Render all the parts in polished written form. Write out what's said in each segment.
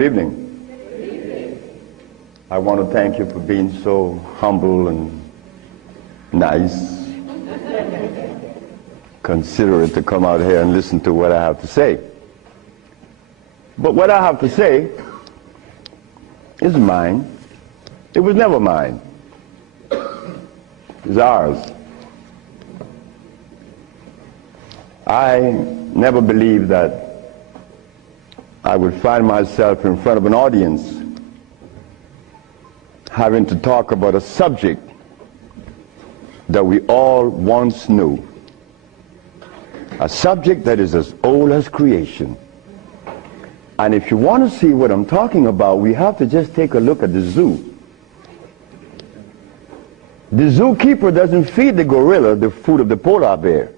Good evening. Good evening. I want to thank you for being so humble and nice, considerate to come out here and listen to what I have to say. But what I have to say is mine. It was never mine. It's ours. I never believed that I would find myself in front of an audience having to talk about a subject that we all once knew. A subject that is as old as creation. And if you want to see what I'm talking about, we have to just take a look at the zoo. The zookeeper doesn't feed the gorilla the food of the polar bear.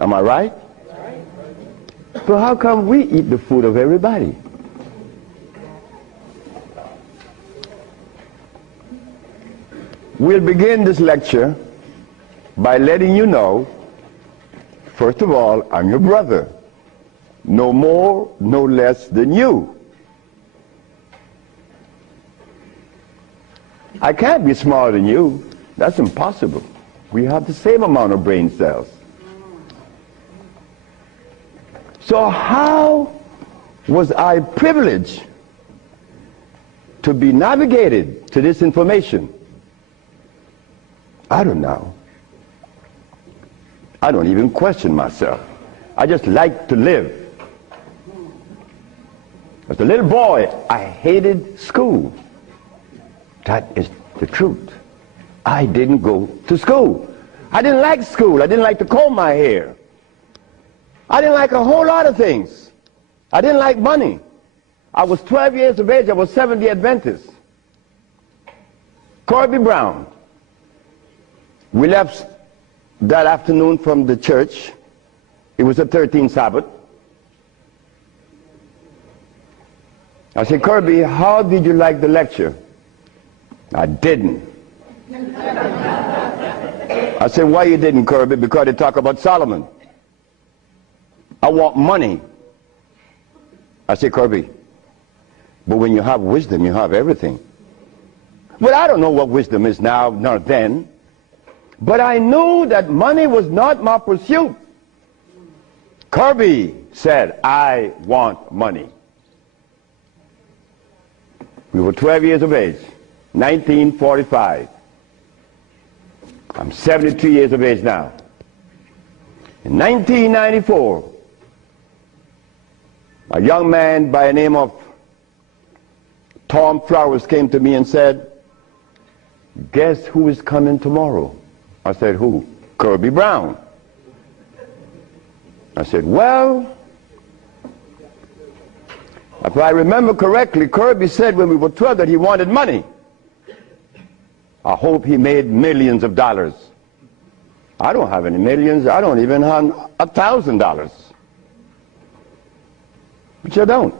Am I right? So how come we eat the food of everybody? We'll begin this lecture by letting you know, first of all, I'm your brother. No more, no less than you. I can't be smarter than you. That's impossible. We have the same amount of brain cells. So how was I privileged to be navigated to this information? I don't know. I don't even question myself. I just like to live. As a little boy, I hated school. That is the truth. I didn't go to school. I didn't like school. I didn't like to comb my hair. I didn't like a whole lot of things. I didn't like money. I was 12 years of age. I was Seventh-day Adventist. Corby Brown. We left that afternoon from the church. It was the 13th Sabbath. I said, Kirby, how did you like the lecture? I didn't. I said, why you didn't, Kirby? Because they talk about Solomon. I want money. I said, Kirby, but when you have wisdom, you have everything. Well, I don't know what wisdom is now, nor then. But I knew that money was not my pursuit. Kirby said, I want money. We were 12 years of age, 1945. I'm 73 years of age now. In 1994, a young man by the name of Tom Flowers came to me and said, guess who is coming tomorrow? I said, who? Kirby Brown. I said, well, if I remember correctly, Kirby said when we were 12 that he wanted money. I hope he made millions of dollars. I don't have any millions. I don't even have $1,000. Which I don't.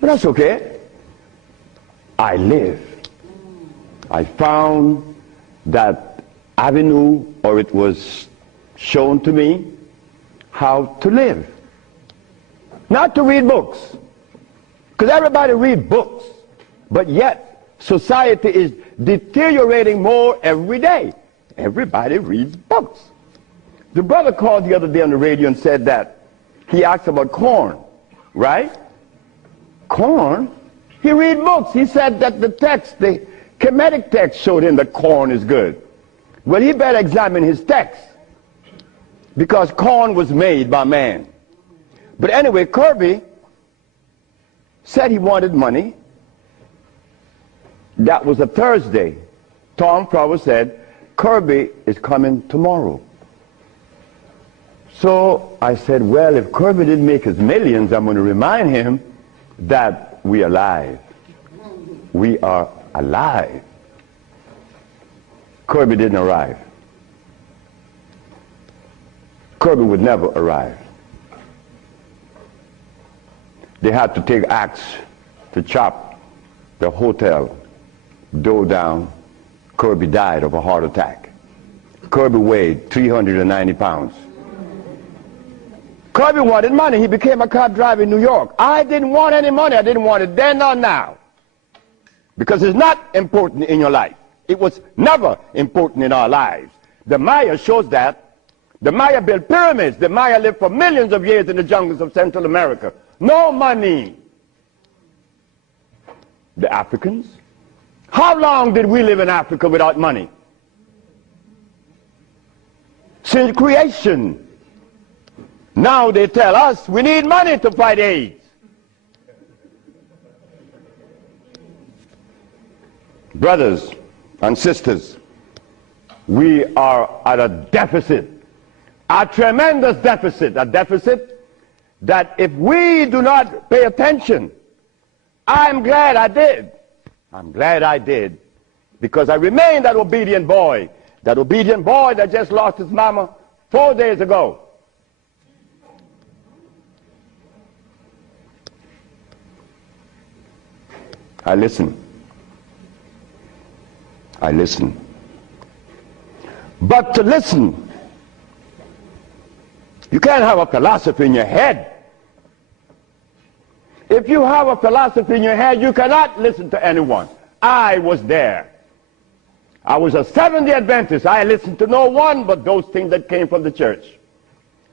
But that's okay. I live. I found that avenue, or it was shown to me how to live. Not to read books. Because everybody reads books. But yet, society is deteriorating more every day. Everybody reads books. The brother called the other day on the radio and said that he asked about corn, right? Corn? He read books. He said that the text, the Kemetic text showed him that corn is good. Well, he better examine his text. Because corn was made by man. But anyway, Kirby said he wanted money. That was a Thursday. Tom Flowers said, Kirby is coming tomorrow. So I said, well, if Kirby didn't make his millions, I'm going to remind him that we are alive. We are alive. Kirby didn't arrive. Kirby would never arrive. They had to take axe to chop the hotel door down. Kirby died of a heart attack. Kirby weighed 390 pounds. Kirby wanted money. He became a cab driver in New York. I didn't want any money. I didn't want it then or now. Because it's not important in your life. It was never important in our lives. The Maya shows that. The Maya built pyramids. The Maya lived for millions of years in the jungles of Central America. No money. The Africans? How long did we live in Africa without money? Since creation. Now they tell us we need money to fight AIDS. Brothers and sisters, we are at a deficit, a tremendous deficit, a deficit that if we do not pay attention, I'm glad I did. I'm glad I did, because I remain that obedient boy that just lost his mama 4 days ago. I listen. I listen. But to listen, you can't have a philosophy in your head. If you have a philosophy in your head, you cannot listen to anyone. I was there. I was a Seventh-day Adventist. I listened to no one but those things that came from the church.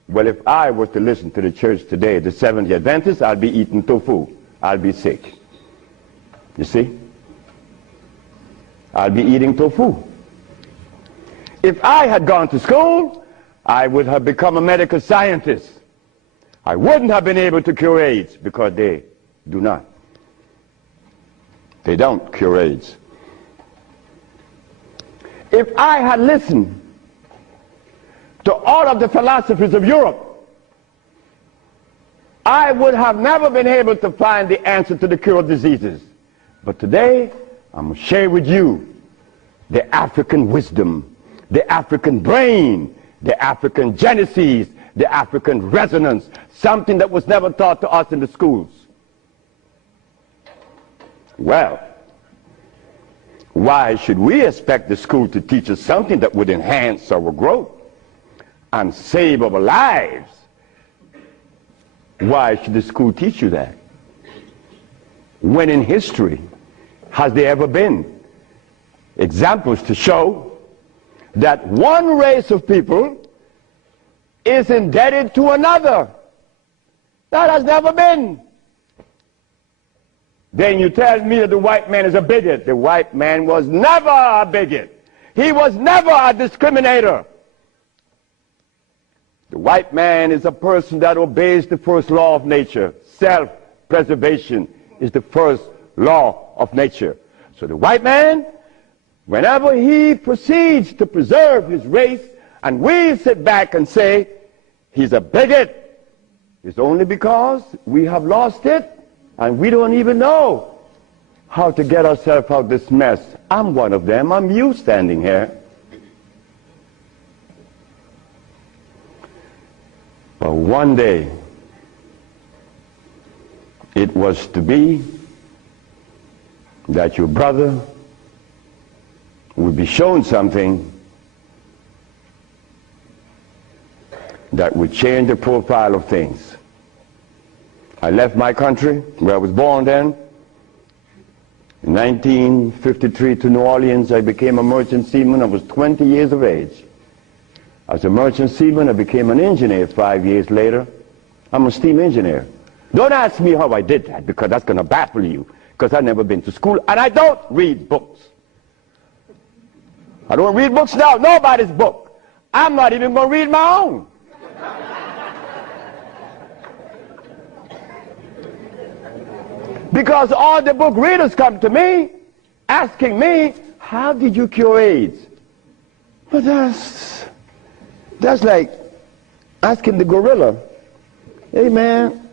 Well, if I was to listen to the church today, the Seventh-day Adventists, I'd be eating tofu. I'll be sick. You see? I'll be eating tofu. If I had gone to school, I would have become a medical scientist. I wouldn't have been able to cure AIDS, because they do not. They don't cure AIDS. If I had listened to all of the philosophies of Europe, I would have never been able to find the answer to the cure of diseases. But today, I'm going to share with you the African wisdom, the African brain, the African genesis, the African resonance, something that was never taught to us in the schools. Well, why should we expect the school to teach us something that would enhance our growth and save our lives? Why should the school teach you that? When in history has there ever been examples to show that one race of people is indebted to another? That has never been. Then you tell me that the white man is a bigot. The white man was never a bigot. He was never a discriminator. The white man is a person that obeys the first law of nature. Self-preservation is the first law of nature. So the white man, whenever he proceeds to preserve his race, and we sit back and say he's a bigot, it's only because we have lost it and we don't even know how to get ourselves out of this mess. I'm one of them. I'm you standing here. But one day it was to be that your brother would be shown something that would change the profile of things. I left my country, where I was born then. In 1953 to New Orleans, I became a merchant seaman. I was 20 years of age. As a merchant seaman, I became an engineer 5 years later. I'm a steam engineer. Don't ask me how I did that, because that's going to baffle you, because I've never been to school, and I don't read books. I don't read books now, nobody's book. I'm not even going to read my own. Because all the book readers come to me asking me, how did you cure AIDS? But that's like asking the gorilla, hey man,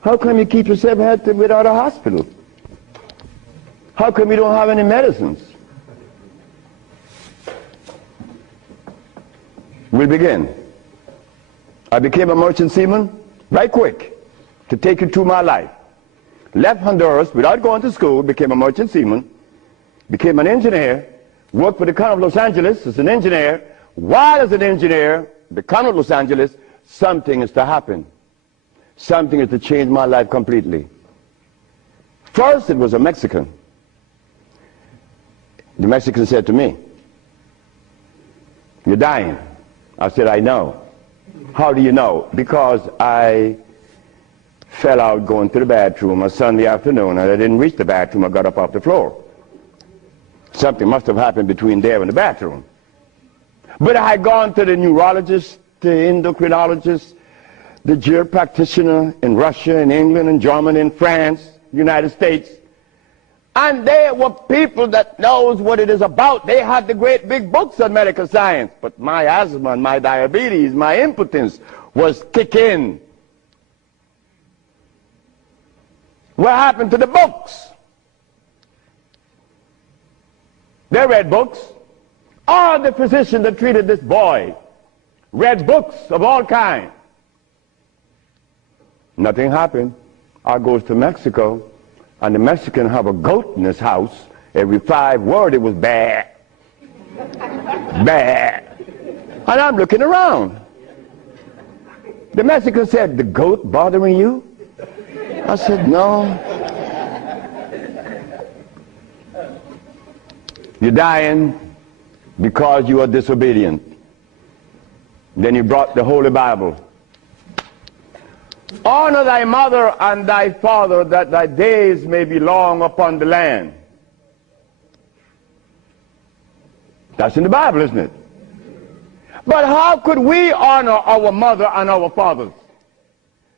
how come you keep yourself healthy without a hospital? How come you don't have any medicines? We'll begin. I became a merchant seaman right quick to take you through my life. Left Honduras without going to school, became a merchant seaman, became an engineer, worked for the County of Los Angeles as an engineer. While as an engineer, the County of Los Angeles something is to happen. Something is to change my life completely. First, it was a Mexican. The Mexican said to me, "You're dying." I said, "I know." "How do you know?" "Because I fell out going to the bathroom on Sunday afternoon, and I didn't reach the bathroom. I got up off the floor. Something must have happened between there and the bathroom." But I had gone to the neurologist, the endocrinologist, the jail practitioner in Russia, in England, in Germany, in France, United States. And they were people that knows what it is about. They had the great big books on medical science. But my asthma and my diabetes, my impotence was kicking. What happened to the books? They read books. All the physicians that treated this boy read books of all kinds. Nothing happened. I goes to Mexico, and the Mexican have a goat in his house. Every 5 words it was bad, bad. And I'm looking around. The Mexican said, "The goat bothering you?" I said, "No." "You're dying because you are disobedient." Then he brought the Holy Bible. "Honor thy mother and thy father, that thy days may be long upon the land." That's in the Bible, isn't it? But how could we honor our mother and our fathers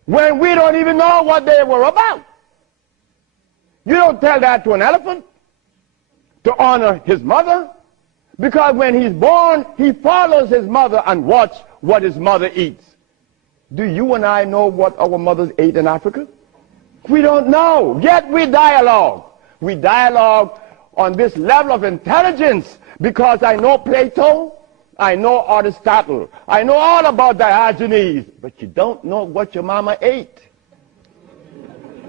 when we don't even know what they were about? You don't tell that to an elephant, to honor his mother, because when he's born, he follows his mother and watch what his mother eats. Do you and I know what our mothers ate in Africa? We don't know, yet we dialogue. We dialogue on this level of intelligence because I know Plato, I know Aristotle, I know all about Diogenes, but you don't know what your mama ate.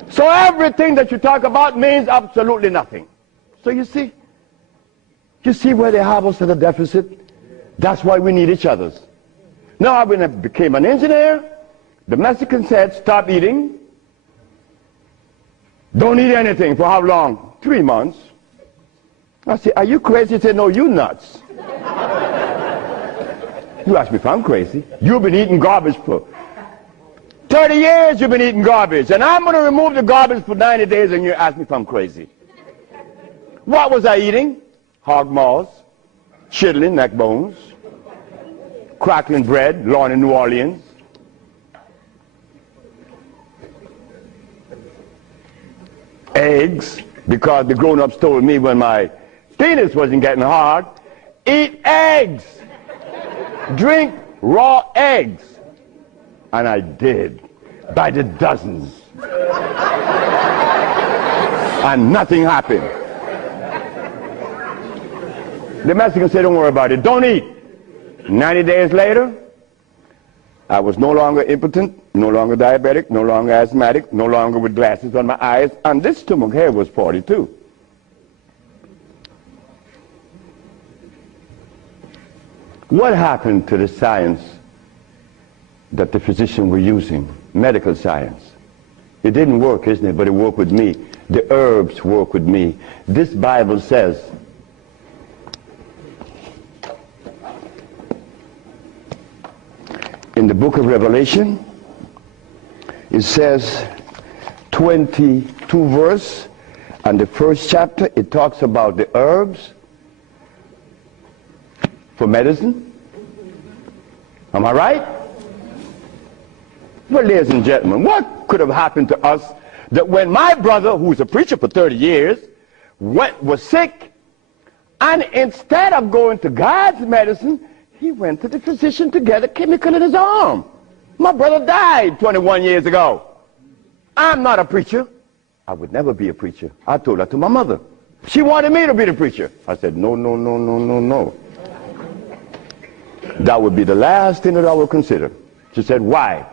So everything that you talk about means absolutely nothing. So you see where they have us at a deficit? That's why we need each other's. Now, when I became an engineer, the Mexican said, "Stop eating. Don't eat anything." For how long? 3 months. I said, "Are you crazy?" He said, "No, you nuts." You ask me if I'm crazy. You've been eating garbage for 30 years. You've been eating garbage. And I'm going to remove the garbage for 90 days, and you ask me if I'm crazy. What was I eating? Hog maws, chitlin, neck bones, crackling bread, Lorne in New Orleans. Eggs, because the grown-ups told me when my penis wasn't getting hard, eat eggs, drink raw eggs. And I did, by the dozens. And nothing happened. The Mexican said, "Don't worry about it, don't eat." 90 days later, I was no longer impotent, no longer diabetic, no longer asthmatic, no longer with glasses on my eyes, and this stomach hair was 42. What happened to the science that the physicians were using, medical science? It didn't work, isn't it? But it worked with me. The herbs work with me. This Bible says, in the book of Revelation, it says 22 verse, and the first chapter, it talks about the herbs for medicine. Am I right? Well, ladies and gentlemen, what could have happened to us that when my brother, who's a preacher for 30 years, was sick, and instead of going to God's medicine, he went to the physician to get a chemical in his arm. My brother died 21 years ago. I'm not a preacher. I would never be a preacher. I told that to my mother. She wanted me to be the preacher. I said, no, no, no, no, no, no. That would be the last thing that I would consider. She said, "Why?"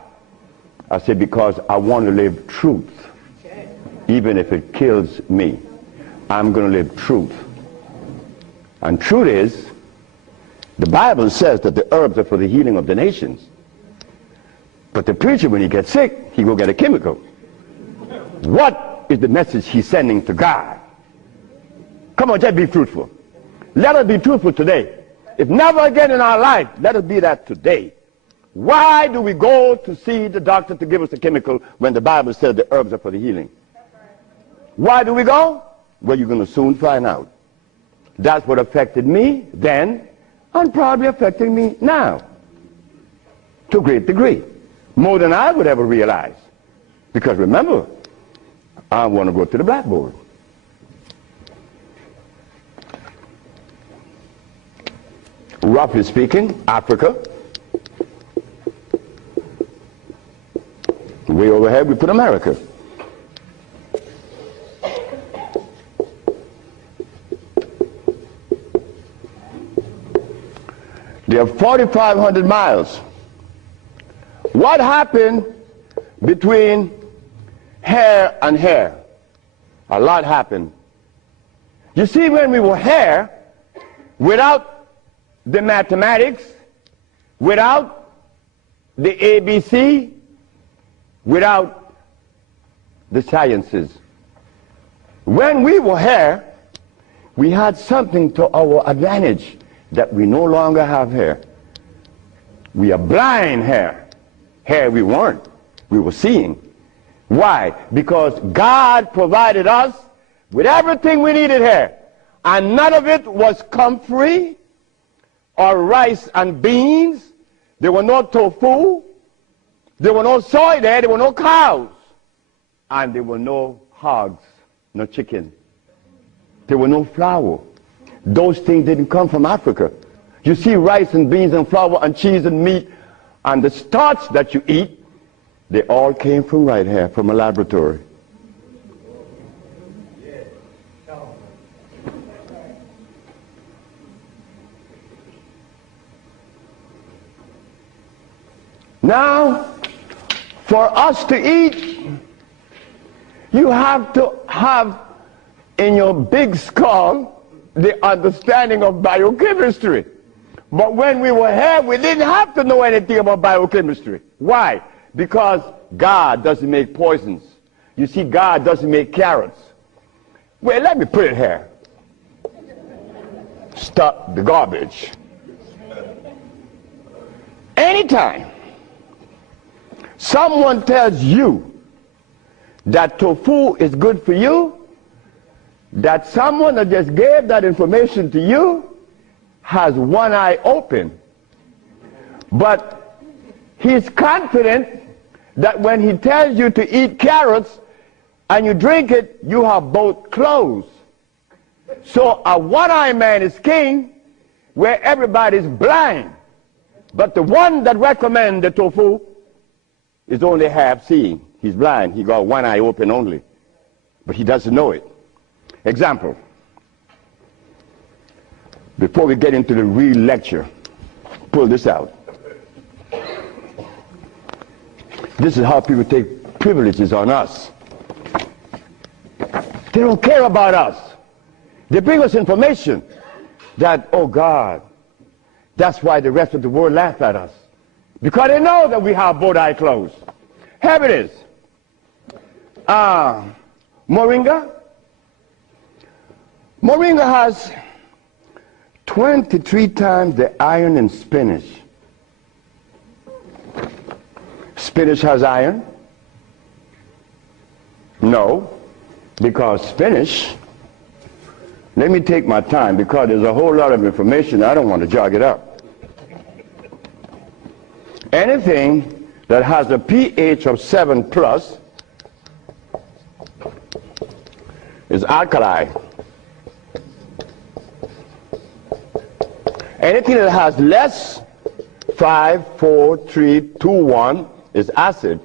I said, "Because I want to live truth. Even if it kills me, I'm going to live truth." And truth is, the Bible says that the herbs are for the healing of the nations. But the preacher, when he gets sick, he will get a chemical. What is the message he's sending to God? Come on, just be fruitful. Let us be truthful today. If never again in our life, let us be that today. Why do we go to see the doctor to give us a chemical when the Bible says the herbs are for the healing? Why do we go? Well, you're going to soon find out. That's what affected me then and probably affecting me now to a great degree. More than I would ever realize. Because remember, I want to go to the blackboard. Roughly speaking, Africa. Way overhead, we put America. They are 4,500 miles. What happened between here and here? A lot happened. You see, when we were here, without the mathematics, without the ABC, without the sciences, when we were here, we had something to our advantage that we no longer have here. We are blind here. Here we weren't. We were seeing. Why? Because God provided us with everything we needed here. And none of it was comfrey or rice and beans. There were no tofu. There were no soy there. There were no cows. And there were no hogs, no chicken. There were no flour. Those things didn't come from Africa. You see, rice and beans and flour and cheese and meat and the starch that you eat, they all came from right here, from a laboratory. Now, for us to eat, you have to have in your big skull the understanding of biochemistry. But when we were here, we didn't have to know anything about biochemistry. Why? Because God doesn't make poisons. You see, God doesn't make carrots. Well, let me put it here. Stop the garbage. Anytime someone tells you that tofu is good for you, that someone that just gave that information to you has one eye open. But he's confident that when he tells you to eat carrots and you drink it, you have both closed. So a one-eyed man is king where everybody's blind. But the one that recommends the tofu is only half seeing. He's blind. He got one eye open only. But he doesn't know it. Example. Before we get into the real lecture, pull this out. This is how people take privileges on us. They don't care about us. They bring us information that, oh God, that's why the rest of the world laugh at us. Because they know that we have both eyes closed. Here it is. Moringa. Moringa has 23 times the iron in spinach. Spinach has iron? No, because spinach, let me take my time because there's a whole lot of information. I don't want to jog it up. Anything that has a pH of 7 plus is alkali. Anything that has less, 5, 4, 3, 2, 1, is acid.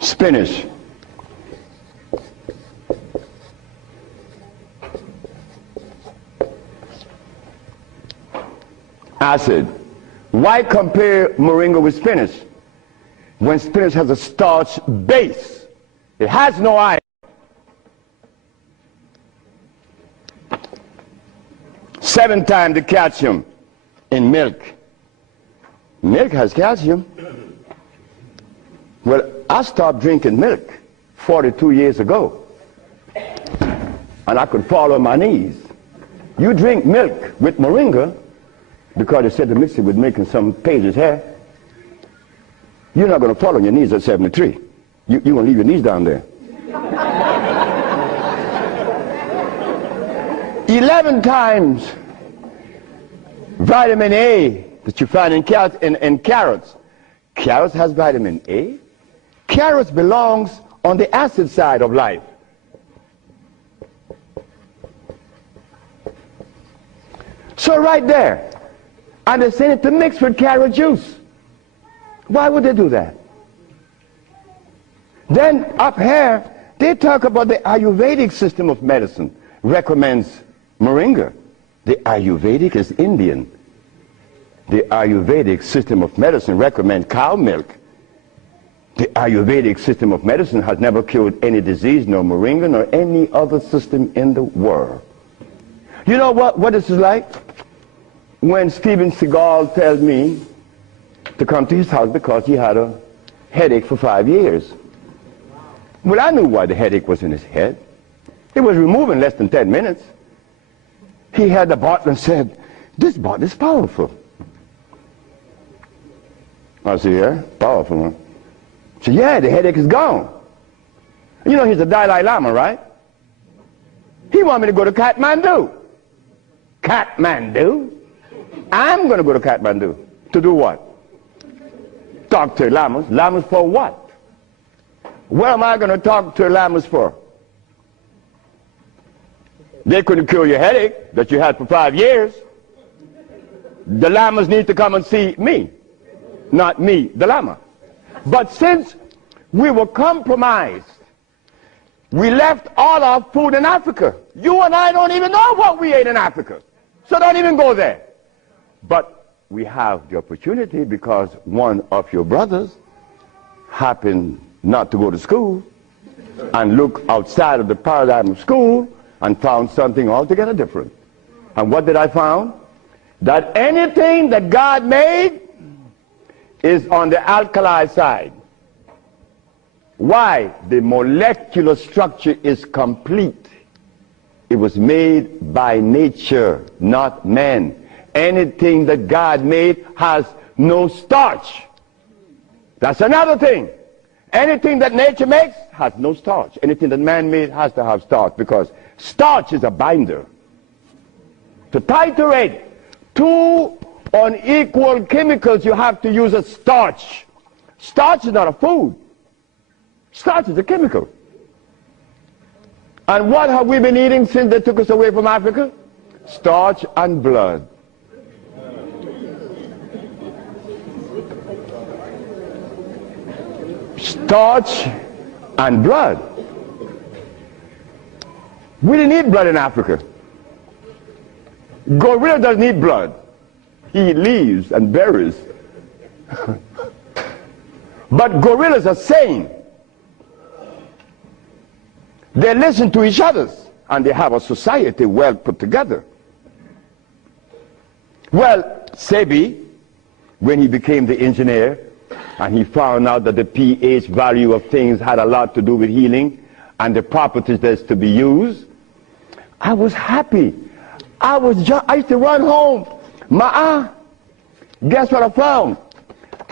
Spinach. Acid. Why compare moringa with spinach? When spinach has a starch base, it has no iron. 7 times the calcium in milk. Milk has calcium. Well, I stopped drinking milk 42 years ago, and I could fall on my knees. You drink milk with moringa, because they said to mix it with milk and some pages hair, you're not going to fall on your knees at 73. You're going to leave your knees down there. 11 times vitamin A that you find in carrots. Carrots has vitamin A. Carrots belongs on the acid side of life. So right there, and they say it to mix with carrot juice. Why would they do that? Then up here, they talk about the Ayurvedic system of medicine recommends moringa. The Ayurvedic is Indian. The Ayurvedic system of medicine recommends cow milk. The Ayurvedic system of medicine has never cured any disease, nor moringa, nor any other system in the world. You know what this is like? When Steven Seagal tells me to come to his house because he had a headache for 5 years. Well, I knew why the headache was in his head. It was removed in less than 10 minutes. He had the bottle and said, "This bottle is powerful." I said, "Yeah, powerful, huh?" He said, "Yeah, the headache is gone." You know, he's a Dalai Lama, right? He wanted me to go to Kathmandu. Kathmandu? I'm going to go to Kathmandu. To do what? Talk to lamas. Lamas for what? What am I going to talk to lamas for? They couldn't cure your headache that you had for 5 years. The lamas need to come and see me, not me, the lama. But since we were compromised, we left all our food in Africa. You and I don't even know what we ate in Africa. So don't even go there. But we have the opportunity because one of your brothers happened not to go to school and look outside of the paradigm of school and found something altogether different. And what did I find? That anything that God made is on the alkali side. Why? The molecular structure is complete. It was made by nature, not man. Anything that God made has no starch. That's another thing. Anything that nature makes has no starch. Anything that man made has to have starch, because starch is a binder. To titrate two unequal chemicals, you have to use a starch. Starch is not a food. Starch is a chemical. And what have we been eating since they took us away from Africa? Starch and blood. Starch and blood. We didn't need blood in Africa. Gorilla doesn't need blood. He eats leaves and berries. But gorillas are sane. They listen to each other, and they have a society well put together. Well, Sibe, when he became the engineer, and he found out that the pH value of things had a lot to do with healing and the properties that's to be used, I was happy. I used to run home. Guess what I found?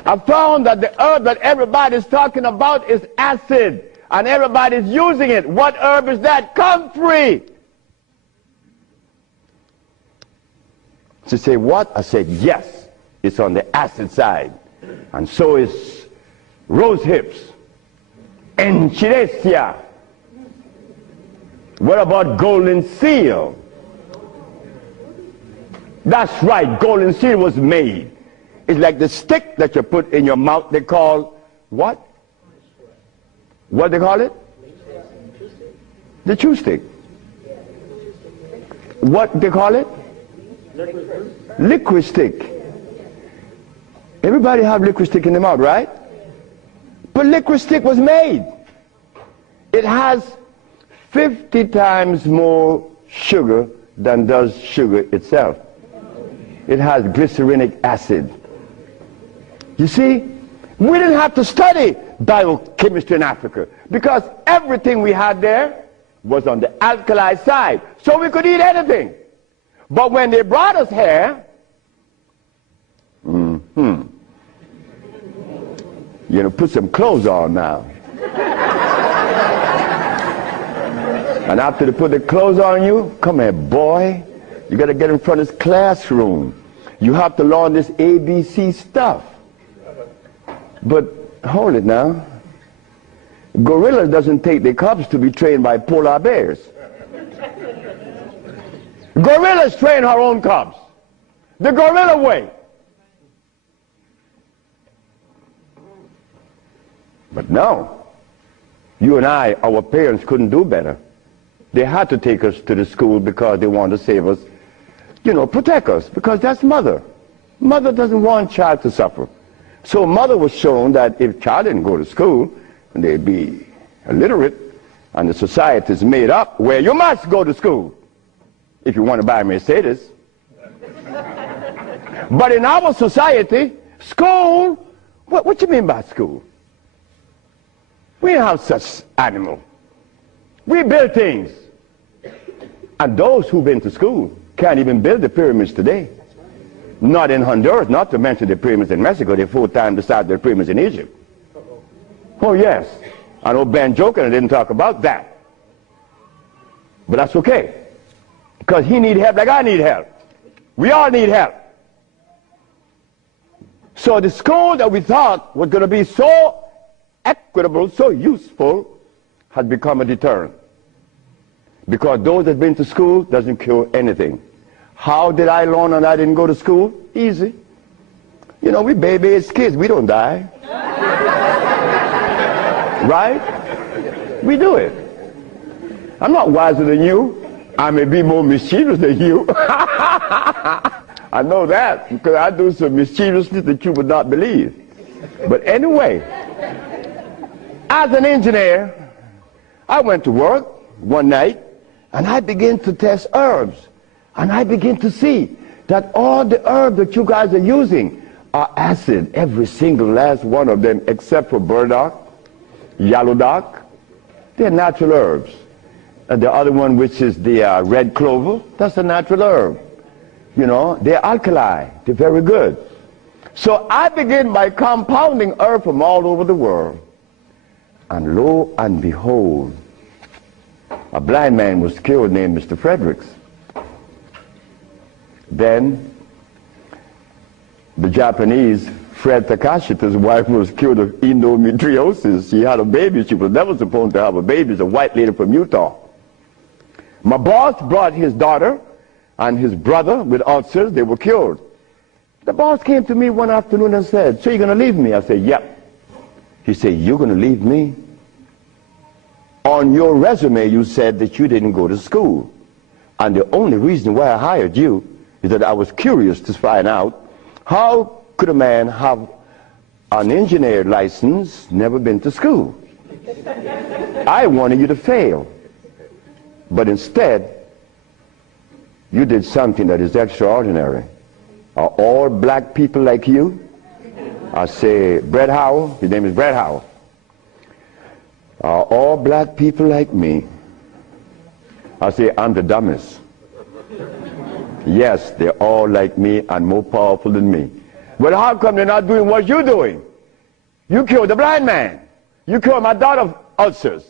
I found that the herb that everybody's talking about is acid, and everybody's using it. What herb is that? Comfrey. She said, what? I said, yes, it's on the acid side. And so is rose hips, enchirecia. What about golden seal? That's right, golden seal was made. It's like the stick that you put in your mouth. They call what? What they call it? The chew stick. What they call it? Liquid stick. Everybody have liquid stick in the mouth, right? But liquid stick was made. It has 50 times more sugar than does sugar itself. It has glycerinic acid. You see, we didn't have to study biochemistry in Africa because everything we had there was on the alkali side, so we could eat anything. But when they brought us here, you know, put some clothes on now. And after they put the clothes on you, come here, boy. You got to get in front of this classroom. You have to learn this ABC stuff. But hold it now. Gorillas doesn't take their cubs to be trained by polar bears. Gorillas train her own cubs. The gorilla way. But no. You and I, our parents couldn't do better. They had to take us to the school because they wanted to save us, you know, protect us, because that's mother. Mother doesn't want child to suffer. So mother was shown that if child didn't go to school, they'd be illiterate, and the society is made up where you must go to school if you want to buy a Mercedes. But in our society, school, what you mean by school? We don't have such animal. We build things. And those who've been to school can't even build the pyramids today. Not in Honduras, not to mention the pyramids in Mexico. They're 4 times the size of the pyramids in Egypt. Oh yes. I know Ben joking, I didn't talk about that. But that's okay. Because he need help like I need help. We all need help. So the school that we thought was going to be so equitable, so useful, has become a deterrent. Because those that have been to school doesn't cure anything. How did I learn and I didn't go to school? Easy. You know, we baby-aged kids, we don't die. Right? We do it. I'm not wiser than you. I may be more mischievous than you. I know that because I do some mischievousness that you would not believe. But anyway, as an engineer, I went to work one night and I began to test herbs. And I begin to see that all the herbs that you guys are using are acid, every single last one of them, except for burdock, yellow dock. They're natural herbs. And the other one, which is the red clover, that's a natural herb. You know, they're alkali. They're very good. So I begin by compounding herb from all over the world. And lo and behold, a blind man was killed named Mr. Fredericks. Then the Japanese, Fred Takashita's wife, was killed of endometriosis. She had a baby. She was never supposed to have a baby. It's a white lady from Utah. My boss brought his daughter and his brother with ulcers. They were cured. The boss came to me one afternoon and said, "So you're going to leave me?" I said, "Yep." He said, "You're going to leave me? On your resume, you said that you didn't go to school. And the only reason why I hired you is that I was curious to find out how could a man have an engineer license, never been to school. I wanted you to fail. But instead, you did something that is extraordinary. Are all black people like you?" I say, "Brett Howell," his name is Brett Howell. "Are all black people like me?" I say, "I'm the dumbest." "Yes, they're all like me and more powerful than me." "Well, how come they're not doing what you're doing? You killed the blind man. You killed my daughter of ulcers.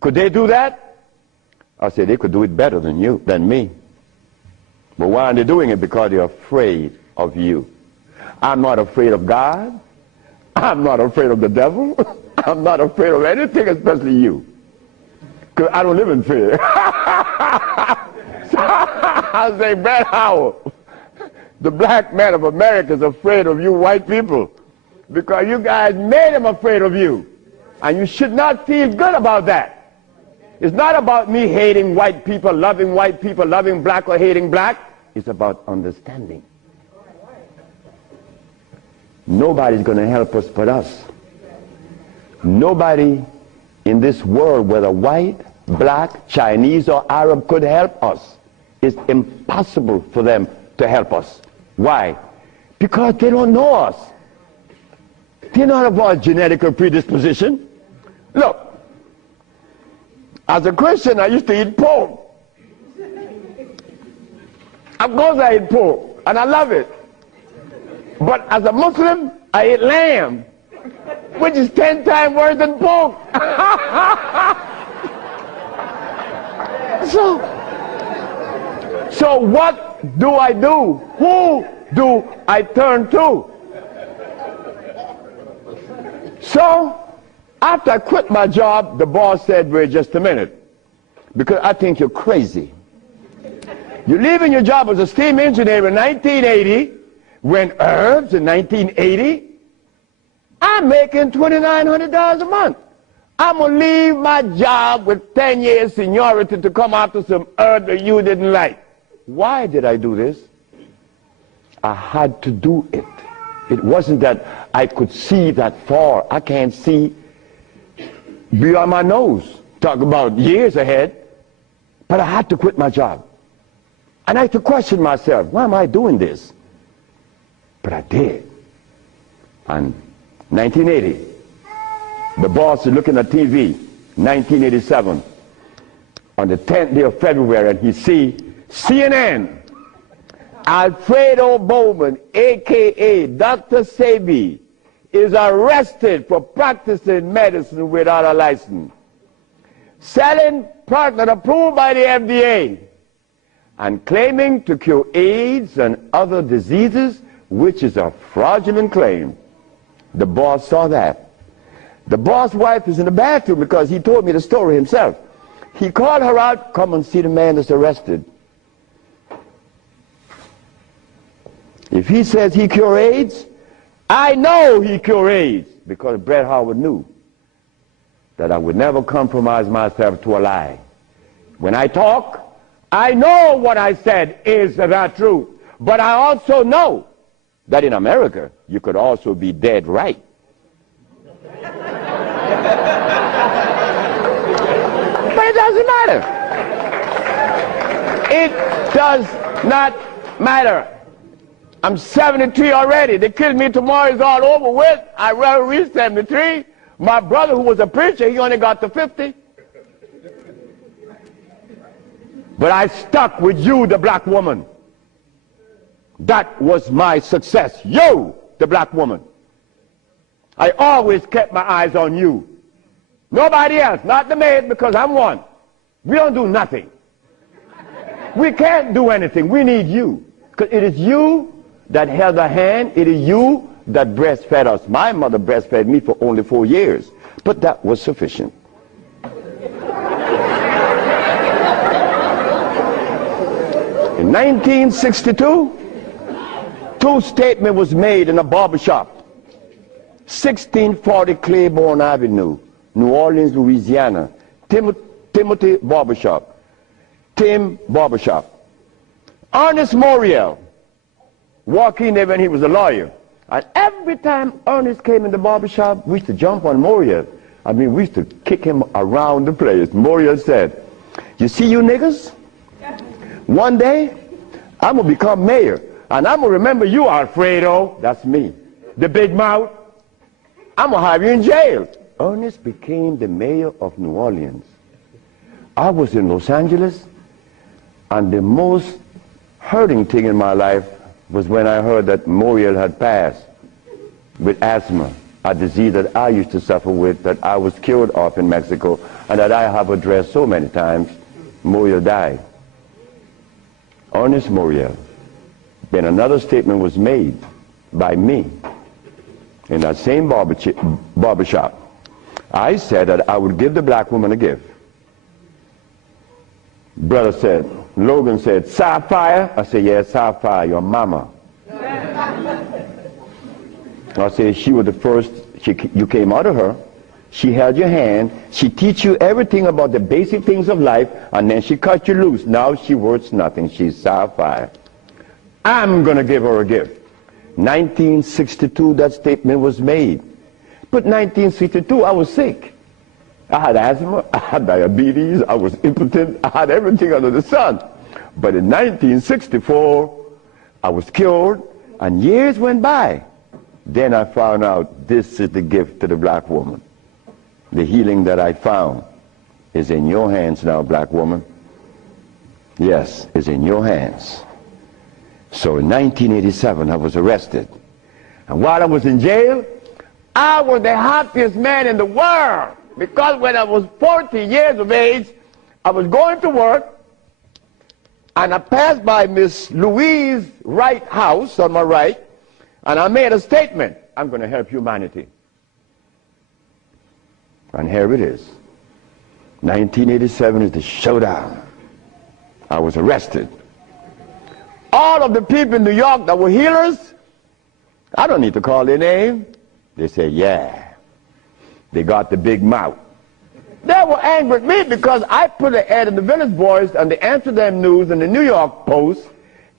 Could they do that?" I said, "They could do it better than me. But why aren't they doing it? Because they're afraid of you." I'm not afraid of God. I'm not afraid of the devil. I'm not afraid of anything, especially you. Because I don't live in fear. So I say, "Brett Howell, the black man of America is afraid of you white people because you guys made him afraid of you. And you should not feel good about that. It's not about me hating white people, loving black or hating black. It's about understanding. Nobody's going to help us but us. Nobody in this world, whether white, black, Chinese, or Arab, could help us it's impossible for them to help us. Why? Because they don't know us. They don't have our genetic predisposition. Look, as a Christian, I used to eat pork. Of course I eat pork, and I love it. But as a Muslim, I eat lamb, which is 10 times worse than pork. So what do I do? Who do I turn to? So after I quit my job, the boss said, wait just a minute, because I think you're crazy. You're leaving your job as a steam engineer in 1980, when herbs in 1980, I'm making $2,900 a month. I'm going to leave my job with 10 years seniority to come after some herb that you didn't like. Why did I do this? I had to do it. It wasn't that I could see that far. I can't see beyond my nose. Talk about years ahead. But I had to quit my job. And I had to question myself, why am I doing this? But I did. And 1980, the boss is looking at TV, 1987, on the 10th day of February, and he see CNN, Alfredo Bowman, a.k.a. Dr. Sibe, is arrested for practicing medicine without a license, selling product not approved by the FDA, and claiming to cure AIDS and other diseases, which is a fraudulent claim. The boss saw that. The boss' wife is in the bathroom because he told me the story himself. He called her out, come and see the man that's arrested. If he says he cure AIDS, I know he cure AIDS, because Bret Howard knew that I would never compromise myself to a lie. When I talk, I know what I said is the truth, but I also know that in America, you could also be dead right. But it doesn't matter. It does not matter. I'm 73 already. They kill me tomorrow, it's all over with. I rather reach 73. My brother, who was a preacher, he only got to 50. But I stuck with you, the black woman. That was my success. You, the black woman. I always kept my eyes on you. Nobody else, not the maid, because I'm one. We don't do nothing. We can't do anything. We need you. Because it is you that held the hand. It is you that breastfed us. My mother breastfed me for only 4 years. But that was sufficient. In 1962, two statements was made in a barbershop. 1640 Claiborne Avenue, New Orleans, Louisiana. Timothy Barbershop. Tim Barbershop. Ernest Moriel walked in there when he was a lawyer. And every time Ernest came in the barbershop, we used to jump on Moriel. I mean, we used to kick him around the place. Moriel said, you see you niggas? One day, I'm going to become mayor. And I'm going to remember you, Alfredo. That's me. The big mouth. I'm going to have you in jail. Ernest became the mayor of New Orleans. I was in Los Angeles, and the most hurting thing in my life was when I heard that Moriel had passed with asthma, a disease that I used to suffer with, that I was cured of in Mexico, and that I have addressed so many times. Moriel died. Ernest Moriel. Then another statement was made by me in that same barbershop. I said that I would give the black woman a gift. Brother said, Logan said, Sapphire? I said, yes, Sapphire, your mama. I said, she was the first, you came out of her. She held your hand. She teach you everything about the basic things of life, and then she cut you loose. Now she worth nothing. She's Sapphire. I'm going to give her a gift. 1962, that statement was made. But 1962, I was sick. I had asthma, I had diabetes, I was impotent, I had everything under the sun. But in 1964, I was cured, and years went by. Then I found out this is the gift to the black woman. The healing that I found is in your hands now, black woman. Yes, it's in your hands. So in 1987, I was arrested. And while I was in jail, I was the happiest man in the world. Because when I was 40 years of age, I was going to work, and I passed by Miss Louise Wright's house on my right, and I made a statement: I'm going to help humanity. And here it is. 1987 is the showdown. I was arrested. All of the people in New York that were healers, I don't need to call their name. They say, yeah. They got the big mouth. They were angry at me because I put an ad in the Village Voice and the Amsterdam News and the New York Post.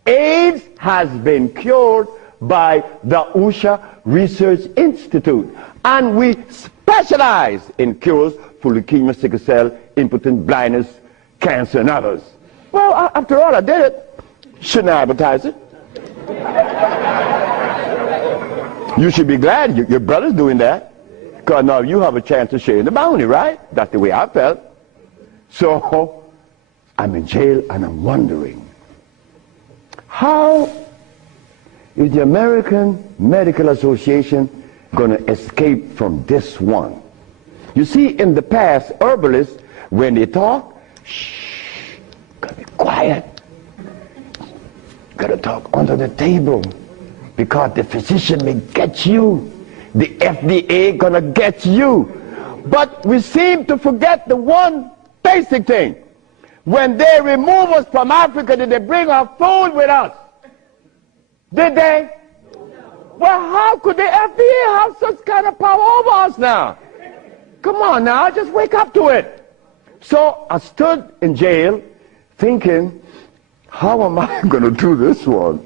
AIDS has been cured by the USHA Research Institute. And we specialize in cures for leukemia, sickle cell, impotence, blindness, cancer, and others. Well, after all, I did it. Shouldn't I advertise it? You should be glad your brother's doing that. Because now you have a chance to share in the bounty, right? That's the way I felt. So I'm in jail and I'm wondering, how is the American Medical Association going to escape from this one? You see, in the past, herbalists, when they talk, shh, gotta be quiet. Gotta talk under the table, because the physician may get you. The FDA gonna get you. But we seem to forget the one basic thing. When they remove us from Africa, did they bring our food with us? Did they? Well, how could the FDA have such kind of power over us now? Come on now, just wake up to it. So I stood in jail thinking, how am I going to do this one?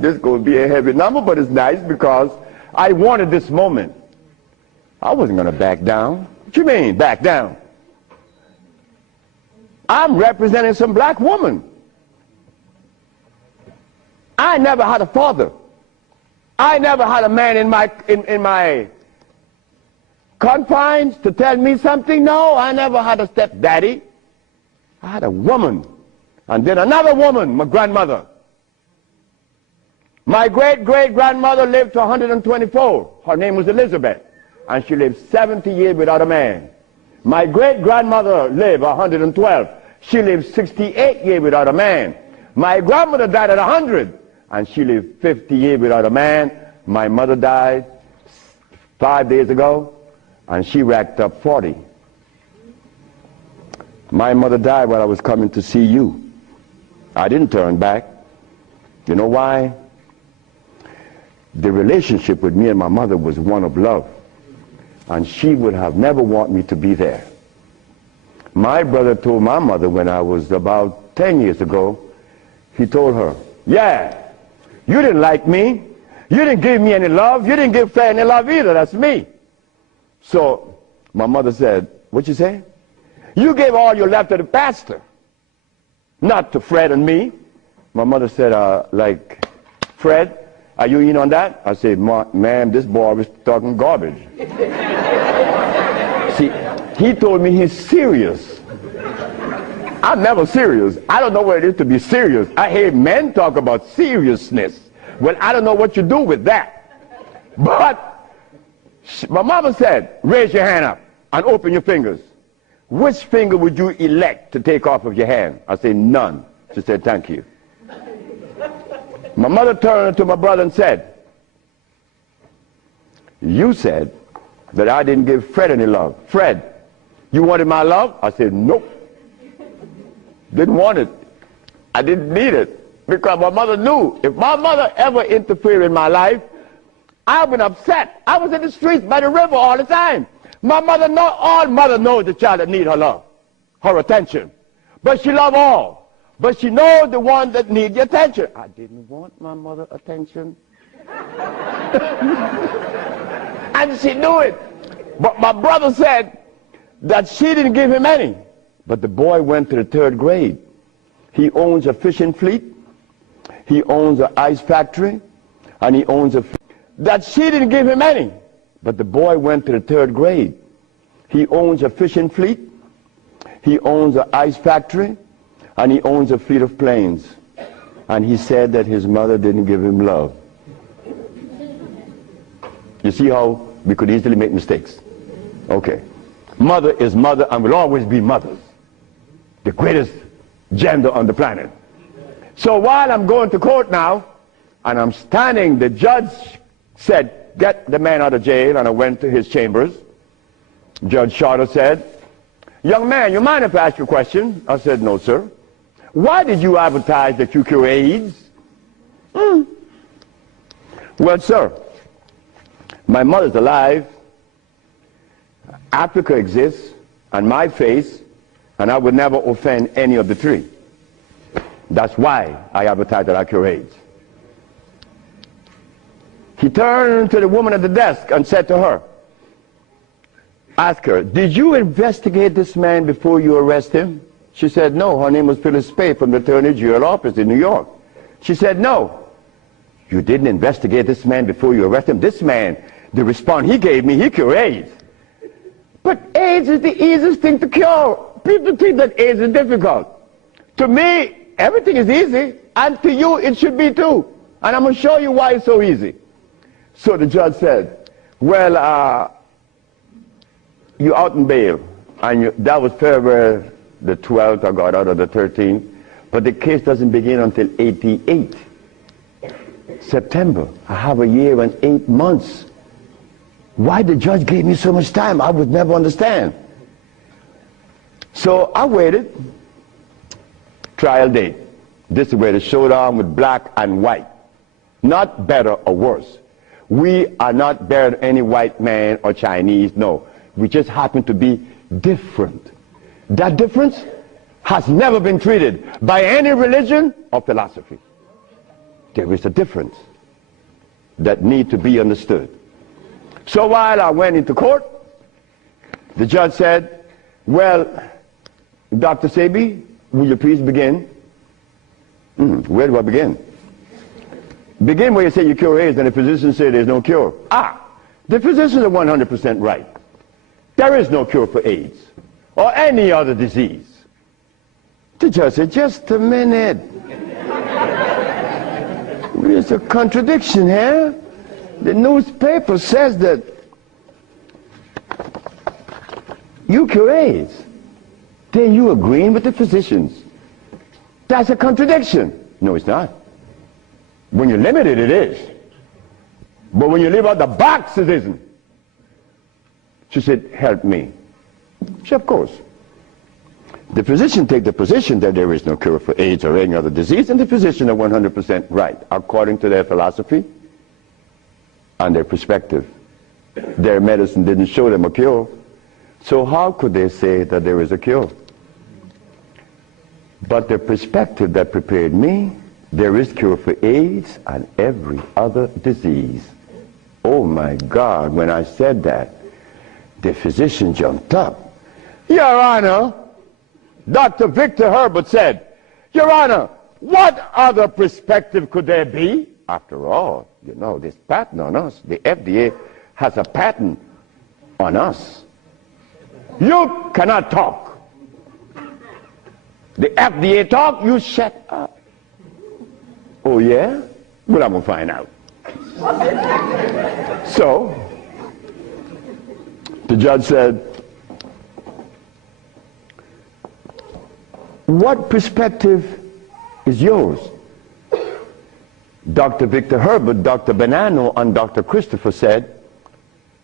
This is going to be a heavy number, but it's nice because I wanted this moment. I wasn't going to back down. What you mean, back down? I'm representing some black woman. I never had a father. I never had a man in my confines to tell me something. No, I never had a stepdaddy. I had a woman. And then another woman, my grandmother. My great-great-grandmother lived to 124. Her name was Elizabeth. And she lived 70 years without a man. My great-grandmother lived 112. She lived 68 years without a man. My grandmother died at 100. And she lived 50 years without a man. My mother died 5 days ago. And she racked up 40. My mother died while I was coming to see you. I didn't turn back. You know why? The relationship with me and my mother was one of love. And she would have never wanted me to be there. My brother told my mother when I was about 10 years ago, he told her, yeah, you didn't like me. You didn't give me any love. You didn't give Fred any love either. That's me. So my mother said, what you say? You gave all your love to the pastor, not to Fred and me. My mother said, like, Fred, are you in on that? I said, ma'am, this boy was talking garbage. See, he told me he's serious. I'm never serious. I don't know what it is to be serious. I hear men talk about seriousness. Well, I don't know what you do with that. But my mama said, raise your hand up and open your fingers. Which finger would you elect to take off of your hand? I said, none. She said, thank you. My mother turned to my brother and said, you said that I didn't give Fred any love. Fred, you wanted my love? I said, nope. Didn't want it. I didn't need it. Because my mother knew if my mother ever interfered in my life, I've been upset. I was in the streets by the river all the time. My mother knows, all mother knows the child that needs her love, her attention. But she loves all. But she knows the one that needs the attention. I didn't want my mother attention. And she knew it. But my brother said that she didn't give him any. But the boy went to the 3rd grade. He owns a fishing fleet, he owns an ice factory, and he owns a... That she didn't give him any. But the boy went to the 3rd grade. He owns a fishing fleet, he owns an ice factory, and he owns a fleet of planes. And he said that his mother didn't give him love. You see how we could easily make mistakes? Okay. Mother is mother and will always be mothers. The greatest gender on the planet. So while I'm going to court now, and I'm standing, the judge said, get the man out of jail, and I went to his chambers. Judge Shorter said, young man, you mind if I ask you a question? I said, no, sir. Why did you advertise that you cure AIDS? Well, sir, my mother's alive, Africa exists, and my face, and I would never offend any of the three. That's why I advertise that I cure AIDS. He turned to the woman at the desk and said to her, ask her, did you investigate this man before you arrest him? She said, no. Her name was Phyllis Sibe from the Attorney General office in New York. She said, no. You didn't investigate this man before you arrest him? This man, the response he gave me, he cured AIDS. But AIDS is the easiest thing to cure. People think that AIDS is difficult. To me, everything is easy, and to you it should be too. And I'm going to show you why it's so easy. So the judge said, well, you're out in bail. And that was February the 12th, I got out of the 13th. But the case doesn't begin until 88. September. I have a year and 8 months. Why the judge gave me so much time, I would never understand. So I waited. Trial date. This is where the showdown with black and white. Not better or worse. We are not better than any white man or Chinese, no. We just happen to be different. That difference has never been treated by any religion or philosophy. There is a difference that needs to be understood. So while I went into court, the judge said, well, Dr. Sibe, will you please begin? Where do I begin? Begin where you say you cure AIDS and the physicians say there's no cure. The physicians are 100% right. There is no cure for AIDS or any other disease. The judge said, just a minute. There's a contradiction here. The newspaper says that you cure AIDS. Then you agreeing with the physicians. That's a contradiction. No, it's not. When you limit it, it is. But when you leave out the box, it isn't. She said, help me. She said, of course. The physician take the position that there is no cure for AIDS or any other disease, and the physician are 100% right, according to their philosophy and their perspective. Their medicine didn't show them a cure. So how could they say that there is a cure? But the perspective that prepared me, there is cure for AIDS and every other disease. Oh my God, when I said that, the physician jumped up. Your Honor, Dr. Victor Herbert said, Your Honor, what other perspective could there be? After all, you know, this patent on us, the FDA has a patent on us. You cannot talk. The FDA talk, you shut up. Oh yeah? Well, I'm going to find out. So, the judge said, what perspective is yours? Dr. Victor Herbert, Dr. Bonanno, and Dr. Christopher said,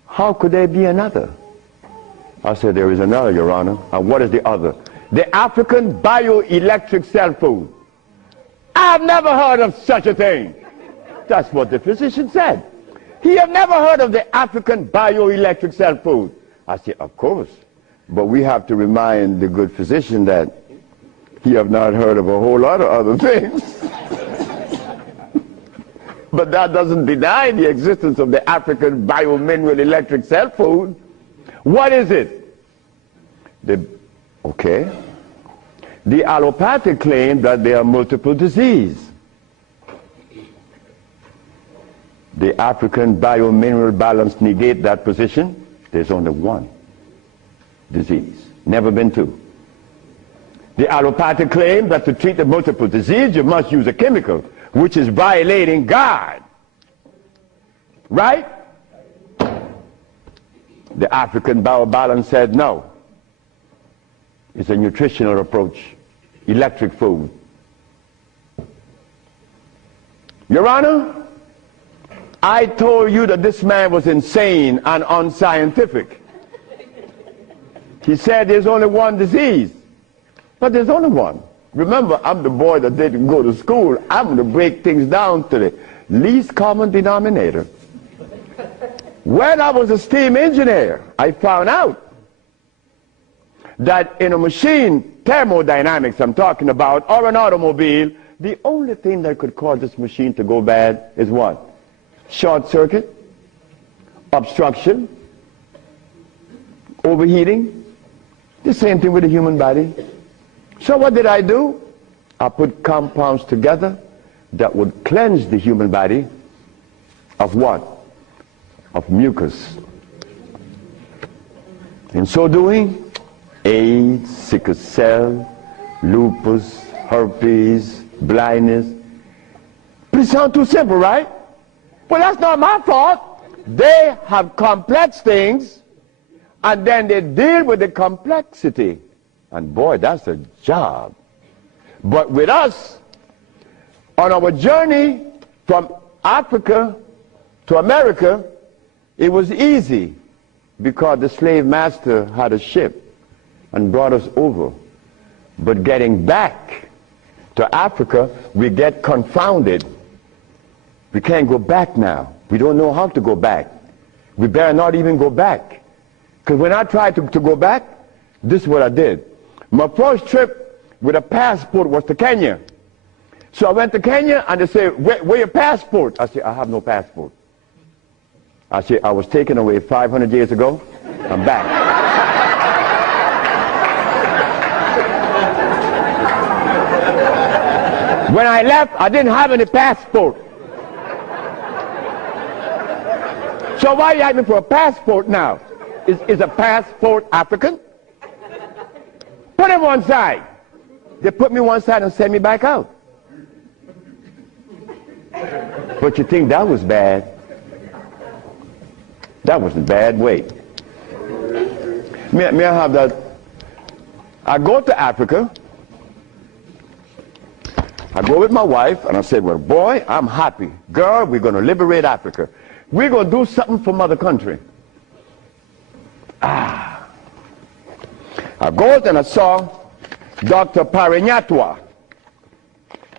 how could there be another? I said, there is another, Your Honor. And what is the other? The African bioelectric cell food. I've never heard of such a thing. That's what the physician said. He have never heard of the African bioelectric cell food. I said, of course. But we have to remind the good physician that he have not heard of a whole lot of other things. But that doesn't deny the existence of the African biomineral electric cell food. What is it? Okay. The allopathic claim that there are multiple diseases. The African biomineral balance negate that position. There's only one disease, never been two. The allopathic claim that to treat the multiple disease you must use a chemical, which is violating God. Right? The African biobalance said no. It's a nutritional approach, electric food. Your Honor, I told you that this man was insane and unscientific. He said there's only one disease, but there's only one. Remember, I'm the boy that didn't go to school. I'm going to break things down to the least common denominator. When I was a steam engineer, I found out that in a machine, thermodynamics I'm talking about, or an automobile, the only thing that could cause this machine to go bad is what? Short circuit, obstruction, overheating. The same thing with the human body. So what did I do? I put compounds together that would cleanse the human body of what? Of mucus. In so doing, AIDS, sickle cell, lupus, herpes, blindness. But it sounds too simple, right? Well, that's not my fault. They have complex things, and then they deal with the complexity. And boy, that's a job. But with us, on our journey from Africa to America, it was easy because the slave master had a ship and brought us over. But getting back to Africa, we get confounded. We can't go back now. We don't know how to go back. We better not even go back. Because when I tried to go back, this is what I did. My first trip with a passport was to Kenya. So I went to Kenya and they said, where your passport? I said, I have no passport. I said, I was taken away 500 years ago. I'm back. When I left, I didn't have any passport. So why are you asking for a passport now? Is a passport African? Put him one side. They put me one side and sent me back out. But you think that was bad? That wasn't bad. Wait. May I have that? I go to Africa. I go with my wife and I said, well, boy, I'm happy. Girl, we're going to liberate Africa. We're going to do something for mother country. I go and I saw Dr. Parinyatwa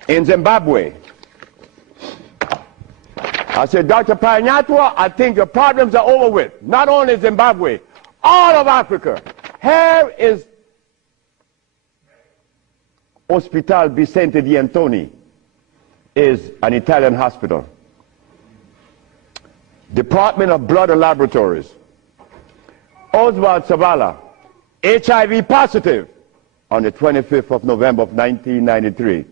in Zimbabwe. I said, Dr. Parinyatwa, I think your problems are over with. Not only Zimbabwe, all of Africa. Here is Hospital Vicente di Antoni, is an Italian hospital. Department of Blood and Laboratories. Oswald Savala, HIV positive on the 25th of November of 1993.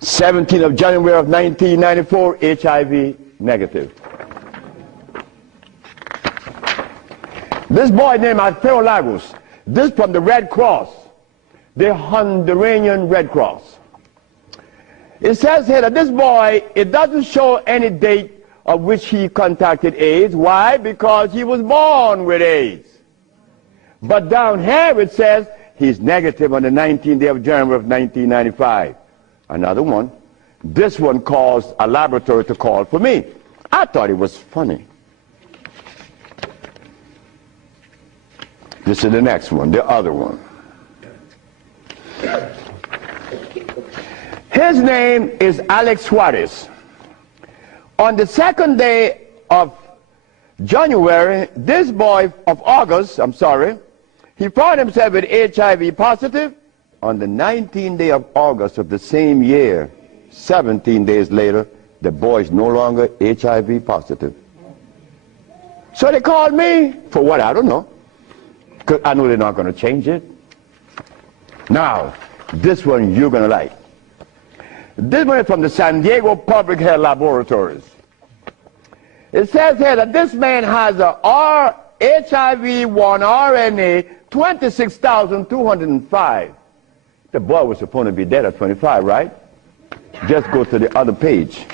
17th of January of 1994, HIV negative. This boy named Alfredo Lagos, this from the Red Cross, the Honduran Red Cross. It says here that this boy, it doesn't show any date of which he contracted AIDS. Why? Because he was born with AIDS. But down here it says he's negative on the 19th day of January of 1995. Another one. This one caused a laboratory to call for me. I thought it was funny. This is the next one, the other one. His name is Alex Suarez. On the second day of January, this boy of August, he found himself with HIV positive. On the 19th day of August of the same year, 17 days later, the boy is no longer HIV positive. So they called me, for what, I don't know. Because I know they're not going to change it. Now, this one you're going to like. This one is from the San Diego Public Health Laboratories. It says here that this man has a HIV-1 RNA 26,205. The boy was supposed to be dead at 25, right? Just go to the other page.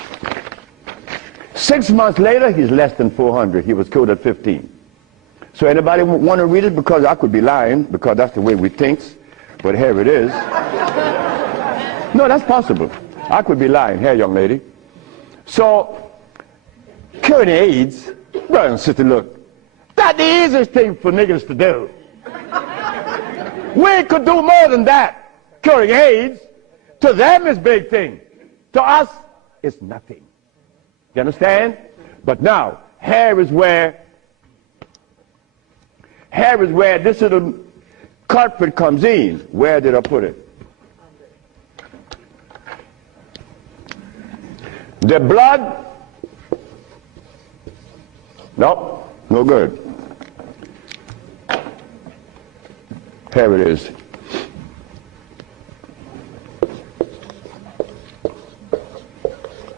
6 months later, he's less than 400. He was killed at 15. So anybody want to read it? Because I could be lying, because that's the way we think. But here it is. No, that's possible. I could be lying. Here, young lady. So, curing AIDS, brother and sister, look, that's the easiest thing for niggas to do. We could do more than that. Curing AIDS, to them is big thing. To us, it's nothing. You understand? But now, here is where this little culprit comes in. Where did I put it? The blood, no, no good. Here it is.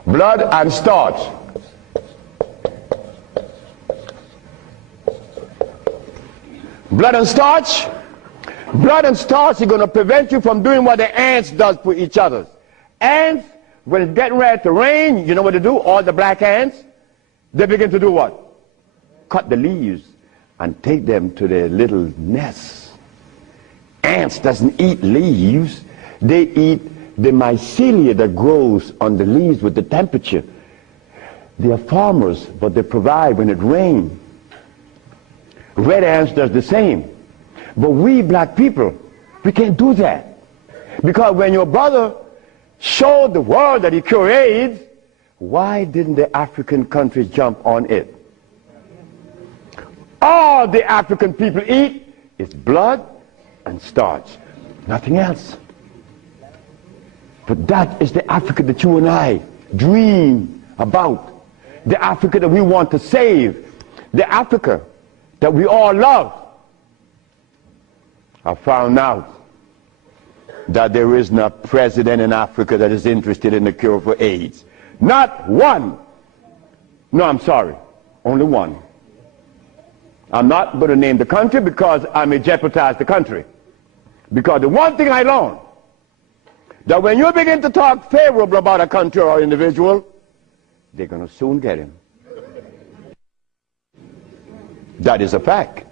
Blood and starch. Blood and starch. Blood and starch is going to prevent you from doing what the ants does for each other. Ants, when it's getting ready to rain, you know what they do? All the black ants, they begin to do what? Cut the leaves and take them to their little nests. Ants doesn't eat leaves. They eat the mycelia that grows on the leaves with the temperature. They are farmers, but they provide when it rains. Red ants does the same. But we black people, we can't do that. Because when your brother showed the world that he cured AIDS, why didn't the African countries jump on it? All the African people eat is blood and starch, nothing else. But that is the Africa that you and I dream about. The Africa that we want to save. The Africa that we all love. I found out that there is no president in Africa that is interested in the cure for AIDS. Not one. No, I'm sorry. Only one. I'm not going to name the country because I may jeopardize the country. Because the one thing I learned, that when you begin to talk favorable about a country or individual, they're going to soon get him. That is a fact.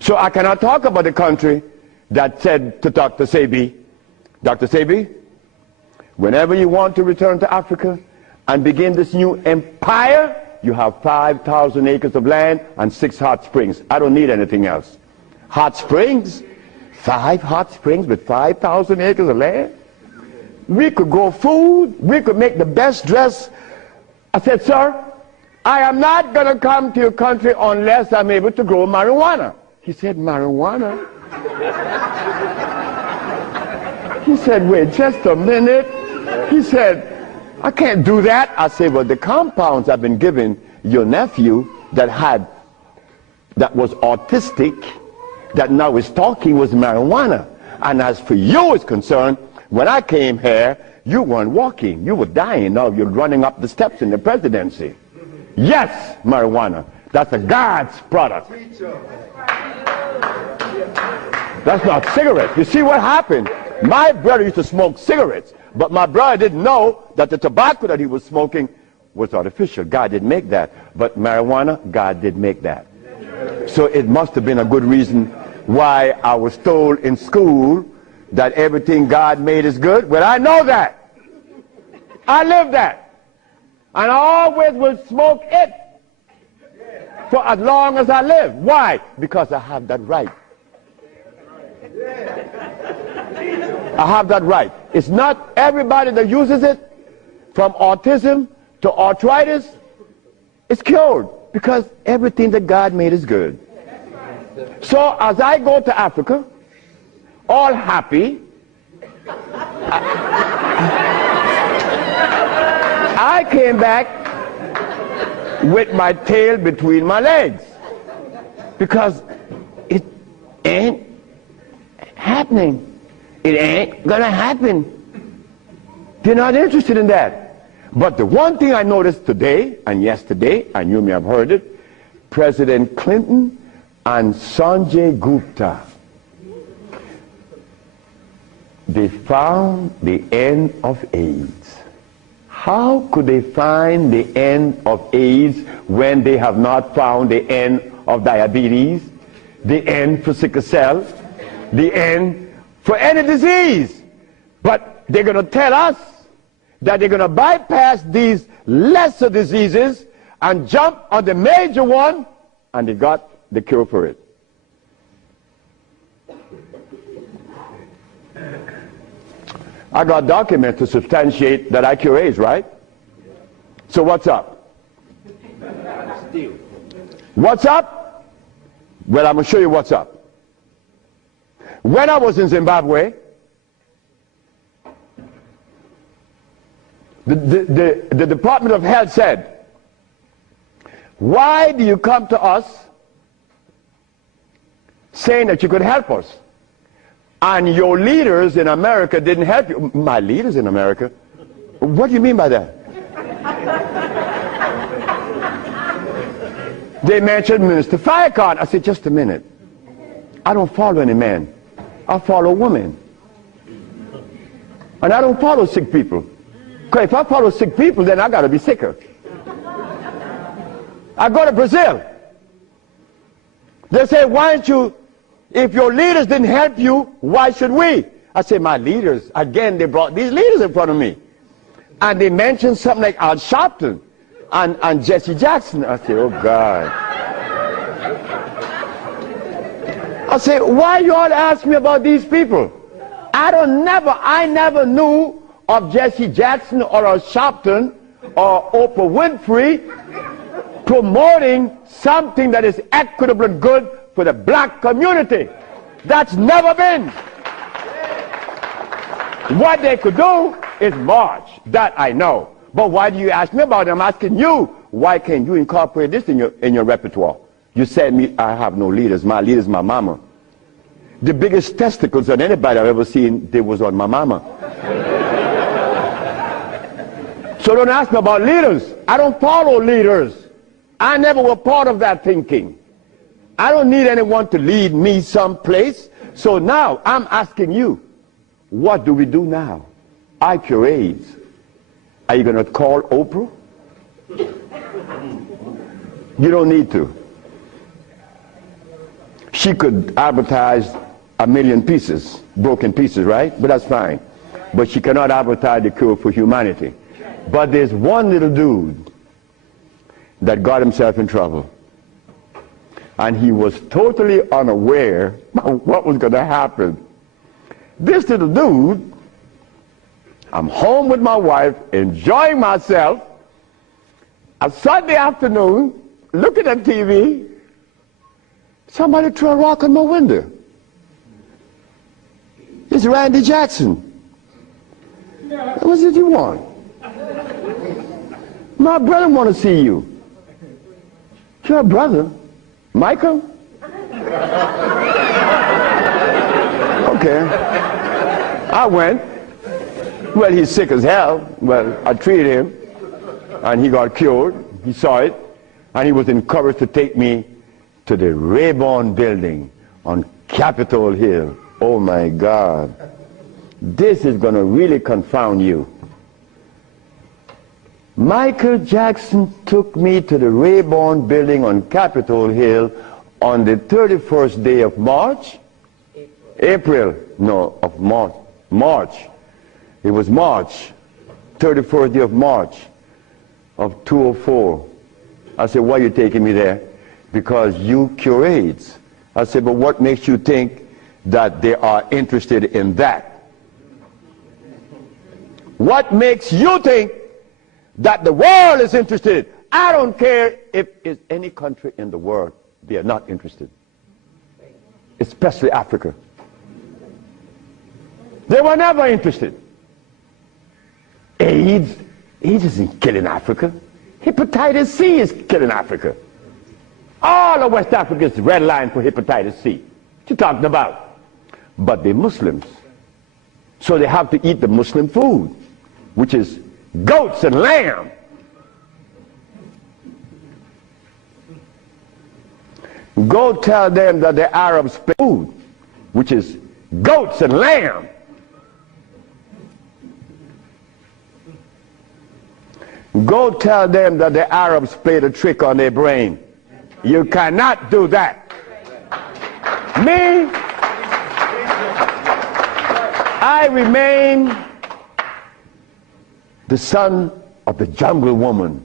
So I cannot talk about the country that said to Dr. Sibe, Dr. Sibe, whenever you want to return to Africa and begin this new empire, you have 5,000 acres of land and 6 hot springs. I don't need anything else. Hot springs? 5 hot springs with 5,000 acres of land? We could grow food. We could make the best dress. I said, sir, I am not going to come to your country unless I'm able to grow marijuana. He said, marijuana? He said, wait just a minute. He said, I can't do that. I said, well, the compounds I've been giving your nephew that was autistic, that now is talking, was marijuana. And as for you is concerned, when I came here, you weren't walking. You were dying. Now you're running up the steps in the presidency. Yes, marijuana. That's a God's product. That's not cigarettes. You see what happened? My brother used to smoke cigarettes, but my brother didn't know that the tobacco that he was smoking was artificial. God didn't make that. But marijuana, God did make that. So it must have been a good reason why I was told in school that everything God made is good. Well, I know that. I live that. And I always will smoke it for as long as I live. Why? Because I have that right. I have that right. It's not everybody that uses it, from autism to arthritis, is cured, because everything that God made is good. So as I go to Africa, all happy, I came back with my tail between my legs, because ain't happening. It ain't gonna happen. They're not interested in that. But the one thing I noticed today and yesterday, and you may have heard it, President Clinton and Sanjay Gupta, they found the end of AIDS. How could they find the end of AIDS when they have not found the end of diabetes, the end for sickle cell, the end for any disease? But they're going to tell us that they're going to bypass these lesser diseases and jump on the major one, and they got the cure for it. I got documents to substantiate that I cure AIDS, right? So what's up? What's up? Well, I'm going to show you what's up. When I was in Zimbabwe, the Department of Health said, why do you come to us saying that you could help us? And your leaders in America didn't help you. My leaders in America? What do you mean by that? They mentioned Minister Farrakhan. I said, just a minute. I don't follow any man. I follow women. And I don't follow sick people. Because if I follow sick people, then I got to be sicker. I go to Brazil. They say, why don't you, if your leaders didn't help you, why should we? I say, my leaders, again, they brought these leaders in front of me. And they mentioned something like Al Sharpton and Jesse Jackson. I say, oh God. I say, why you all ask me about these people? I never knew of Jesse Jackson or Al Sharpton or Oprah Winfrey promoting something that is equitable and good for the black community. That's never been. What they could do is march. That I know. But why do you ask me about it? I'm asking you, why can't you incorporate this in your repertoire? You said me, I have no leaders. My leader's my mama. The biggest testicles that anybody I've ever seen, they was on my mama. So don't ask me about leaders. I don't follow leaders. I never was part of that thinking. I don't need anyone to lead me someplace. So now I'm asking you, what do we do now? I cure AIDS. Are you going to call Oprah? You don't need to. She could advertise 1 million pieces, broken pieces, right? But that's fine. But she cannot advertise the cure for humanity. But there's one little dude that got himself in trouble. And he was totally unaware of what was going to happen. This little dude, I'm home with my wife, enjoying myself, a Sunday afternoon, looking at TV, somebody threw a rock on my window. It's Randy Jackson. What was it you want? My brother want to see you. Your brother? Michael? Okay. I went. Well, he's sick as hell. Well, I treated him, and he got cured. He saw it, and he was encouraged to take me to the Rayburn building on Capitol Hill. Oh, my God. This is going to really confound you. Michael Jackson took me to the Rayburn building on Capitol Hill on the 31st day of March. April. No, of March. March. It was March. 31st day of March of 2004. I said, why are you taking me there? Because you cure AIDS. I said, but what makes you think that they are interested in that? What makes you think that the world is interested? I don't care if it's any country in the world, they are not interested. Especially Africa. They were never interested. AIDS isn't killing Africa. Hepatitis C is killing Africa. All of West Africa is red line for hepatitis C. She talked about. But they're Muslims. So they have to eat the Muslim food, which is goats and lamb. Go tell them that the Arabs pay food, which is goats and lamb. Go tell them that the Arabs played a trick on their brain. You cannot do that. Me, I remain the son of the jungle woman.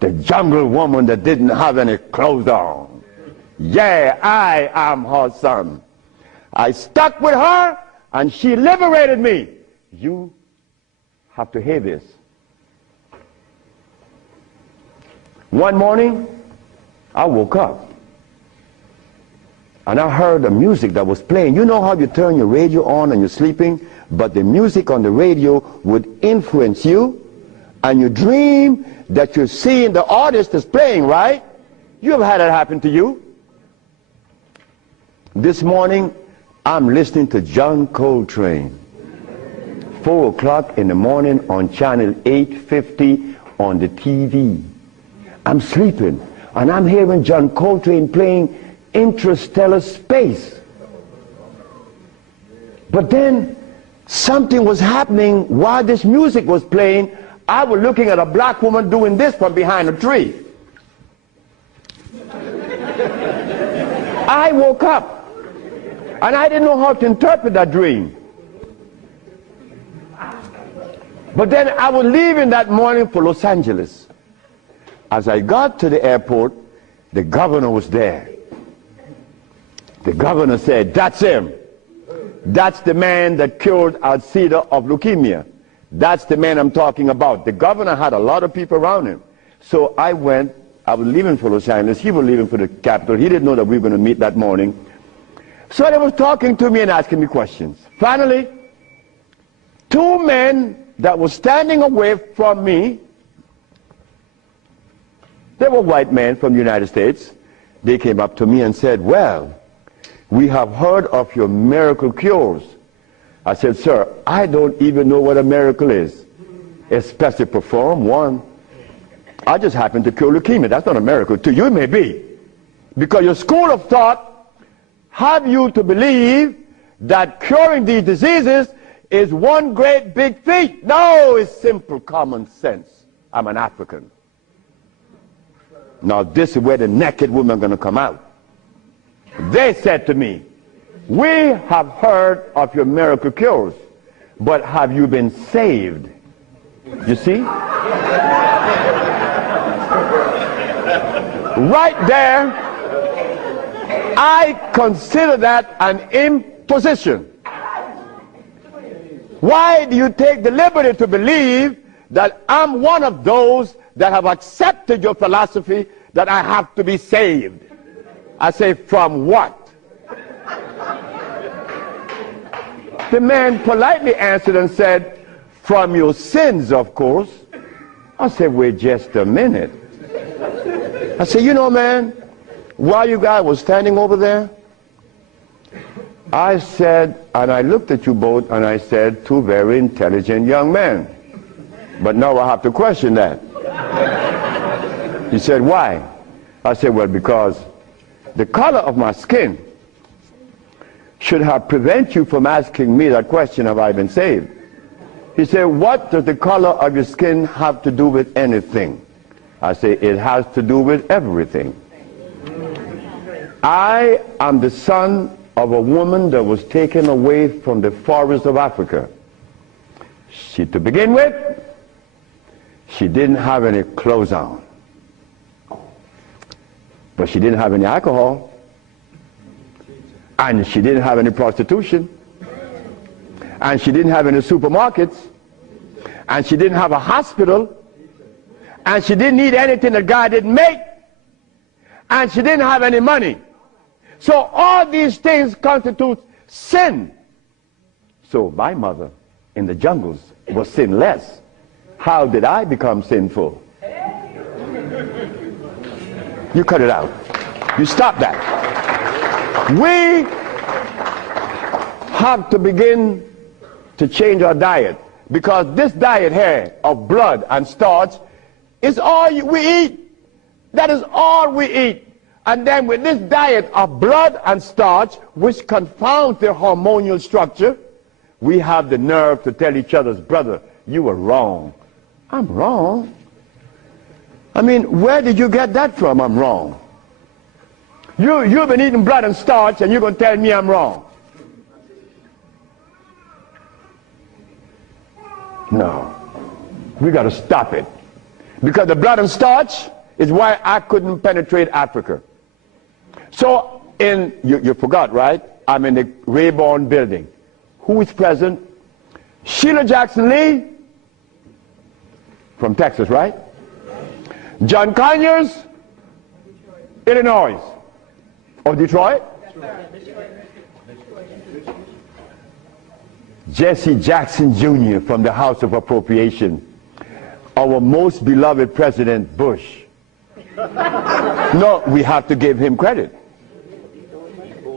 The jungle woman that didn't have any clothes on. Yeah, I am her son. I stuck with her and she liberated me. You have to hear this. One morning, I woke up and I heard the music that was playing. You know how you turn your radio on and you're sleeping, but the music on the radio would influence you, and you dream that you're seeing the artist that's playing, right? You ever had that happen to you? This morning, I'm listening to John Coltrane. 4 o'clock in the morning on channel 850 on the TV. I'm sleeping, and I'm hearing John Coltrane playing Interstellar Space. But then something was happening while this music was playing. I was looking at a black woman doing this from behind a tree. I woke up, and I didn't know how to interpret that dream. But then I was leaving that morning for Los Angeles. As I got to the airport, the governor was there. The governor said, "That's him. That's the man that cured Alcida of leukemia. That's the man I'm talking about." The governor had a lot of people around him. So I went. I was leaving for Los Angeles. He was leaving for the capital. He didn't know that we were going to meet that morning. So they was talking to me and asking me questions. Finally, 2 men that were standing away from me, they were white men from the United States. They came up to me and said, "Well, we have heard of your miracle cures." I said, "Sir, I don't even know what a miracle is, especially perform one. I just happen to cure leukemia. That's not a miracle. To you it may be, because your school of thought have you to believe that curing these diseases is one great big feat. No, it's simple common sense. I'm an African. Now this is where the naked women are going to come out. They said to me, "We have heard of your miracle cures, but have you been saved?" You see? Right there, I consider that an imposition. Why do you take the liberty to believe that I'm one of those that have accepted your philosophy that I have to be saved? I say, from what? The man politely answered and said, "From your sins, of course." I said, "Wait just a minute." I said, "You know, man, while you guys were standing over there, I said," and I looked at you both, and I said, "Two very intelligent young men. But now I have to question that." He said, "Why?" I said, "Well, because the color of my skin should have prevented you from asking me that question, have I been saved?" He said, "What does the color of your skin have to do with anything?" I say, "It has to do with everything. I am the son of a woman that was taken away from the forest of Africa. To begin with, she didn't have any clothes on. But she didn't have any alcohol. And she didn't have any prostitution. And she didn't have any supermarkets. And she didn't have a hospital. And she didn't need anything that God didn't make. And she didn't have any money. So all these things constitute sin. So my mother in the jungles was sinless. How did I become sinful?" You cut it out. You stop that. We have to begin to change our diet, because this diet here of blood and starch is all we eat. That is all we eat. And then with this diet of blood and starch, which confounds their hormonal structure, we have the nerve to tell each other's brother, you were wrong. I'm wrong? I mean, where did you get that from, I'm wrong? You've been eating blood and starch, and you're going to tell me I'm wrong. No. We got to stop it. Because the blood and starch is why I couldn't penetrate Africa. So, you forgot, right? I'm in the Rayborn building. Who is present? Sheila Jackson Lee from Texas, right? John Conyers, Illinois. Or Detroit? Jesse Jackson Jr. from the House of Appropriation. Our most beloved President Bush. No, we have to give him credit.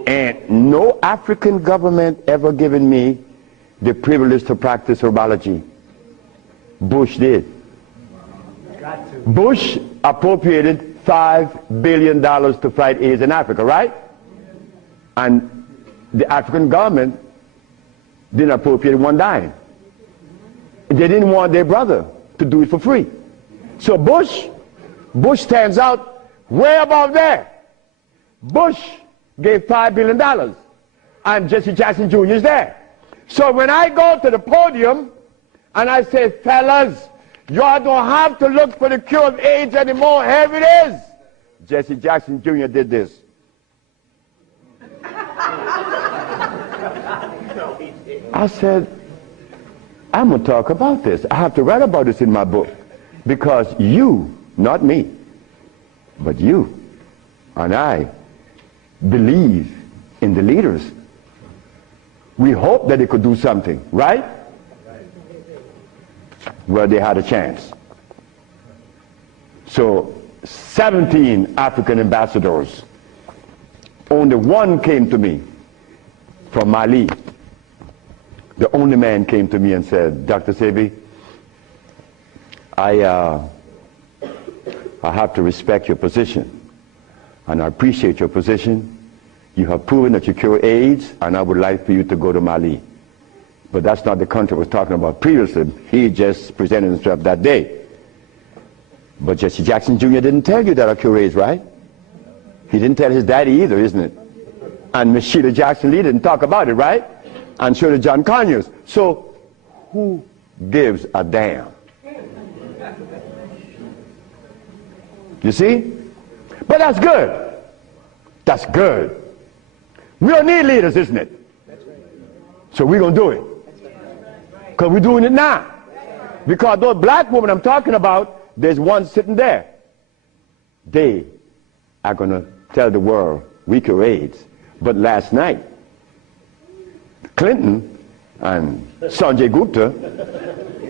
And no African government ever given me the privilege to practice herbology. Bush did. Bush appropriated $5 billion to fight AIDS in Africa, right? And the African government didn't appropriate one dime. They didn't want their brother to do it for free. So Bush stands out way above there. Bush gave $5 billion, and Jesse Jackson Jr. is there. So when I go to the podium and I say, fellas, y'all don't have to look for the cure of AIDS anymore. Here it is. Jesse Jackson Jr. did this. I said, I'm going to talk about this. I have to write about this in my book. Because you, not me, but you and I believe in the leaders. We hope that they could do something, right? Well, they had a chance. So 17 African ambassadors, only one came to me from Mali. The only man came to me and said, Dr. Sibe, I have to respect your position, and I appreciate your position. You have proven that you cure AIDS, and I would like for you to go to Mali. But that's not the country I was talking about previously. He just presented himself that day. But Jesse Jackson Jr. didn't tell you that I cure AIDS, right? He didn't tell his daddy either, isn't it? And Miss Sheila Jackson Lee didn't talk about it, right? And so did John Conyers. So who gives a damn? You see? But that's good. That's good. We don't need leaders, isn't it? So we're going to do it. Because we're doing it now. Because those black women I'm talking about, there's one sitting there. They are going to tell the world we cure AIDS. But last night, Clinton and Sanjay Gupta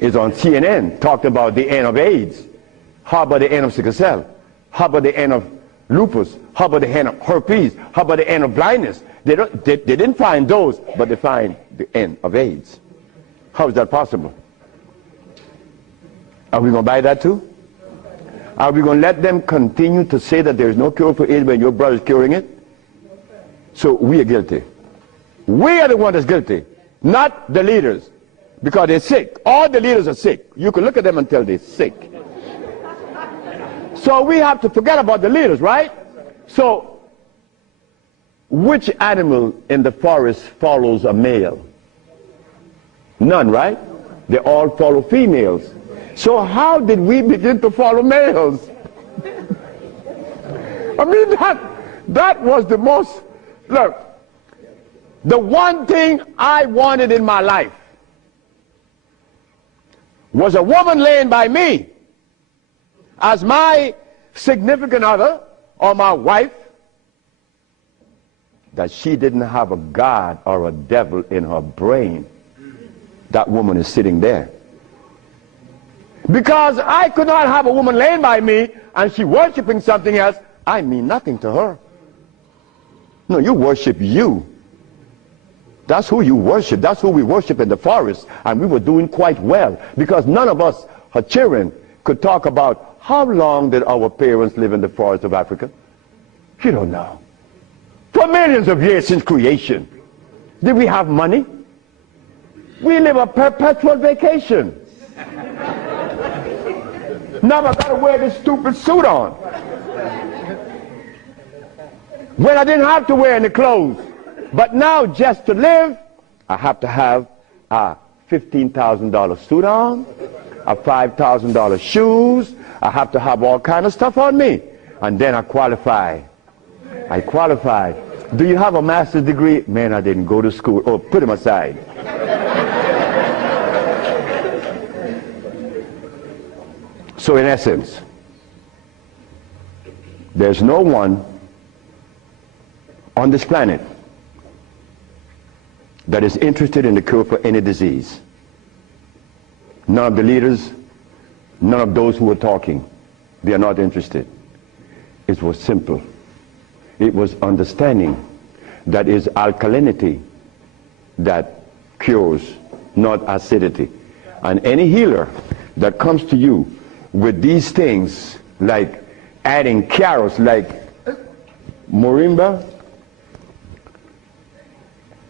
is on CNN talking about the end of AIDS. How about the end of sickle cell? How about the end of lupus? How about the end of herpes? How about the end of blindness? They didn't find those, but they find the end of AIDS. How is that possible? Are we going to buy that too? Are we going to let them continue to say that there is no cure for AIDS when your brother is curing it? So we are guilty. We are the one that's guilty, not the leaders, because they're sick. All the leaders are sick. You can look at them and tell they're sick. So we have to forget about the leaders, right? So which animal in the forest follows a male? None, right? They all follow females. So how did we begin to follow males? I mean, that was the most, look, the one thing I wanted in my life was a woman laying by me as my significant other or my wife, that she didn't have a God or a devil in her brain. That woman is sitting there. Because I could not have a woman laying by me and she worshiping something else. I mean nothing to her. No, you worship you. That's who you worship. That's who we worship in the forest. And we were doing quite well because none of us, her children, could talk about how long did our parents live in the forest of Africa. You don't know. For millions of years since creation. Did we have money? We live a perpetual vacation. Now I gotta wear this stupid suit on. When I didn't have to wear any clothes. But now just to live, I have to have a $15,000 suit on, a $5,000 shoes. I have to have all kind of stuff on me. And then I qualify. I qualify. Do you have a master's degree? Man, I didn't go to school. Oh, put him aside. So in essence, there's no one on this planet that is interested in the cure for any disease. None of the leaders, none of those who were talking, they are not interested. It was simple. It was understanding that is alkalinity that cures, not acidity. And any healer that comes to you with these things, like adding carrots, like moringa,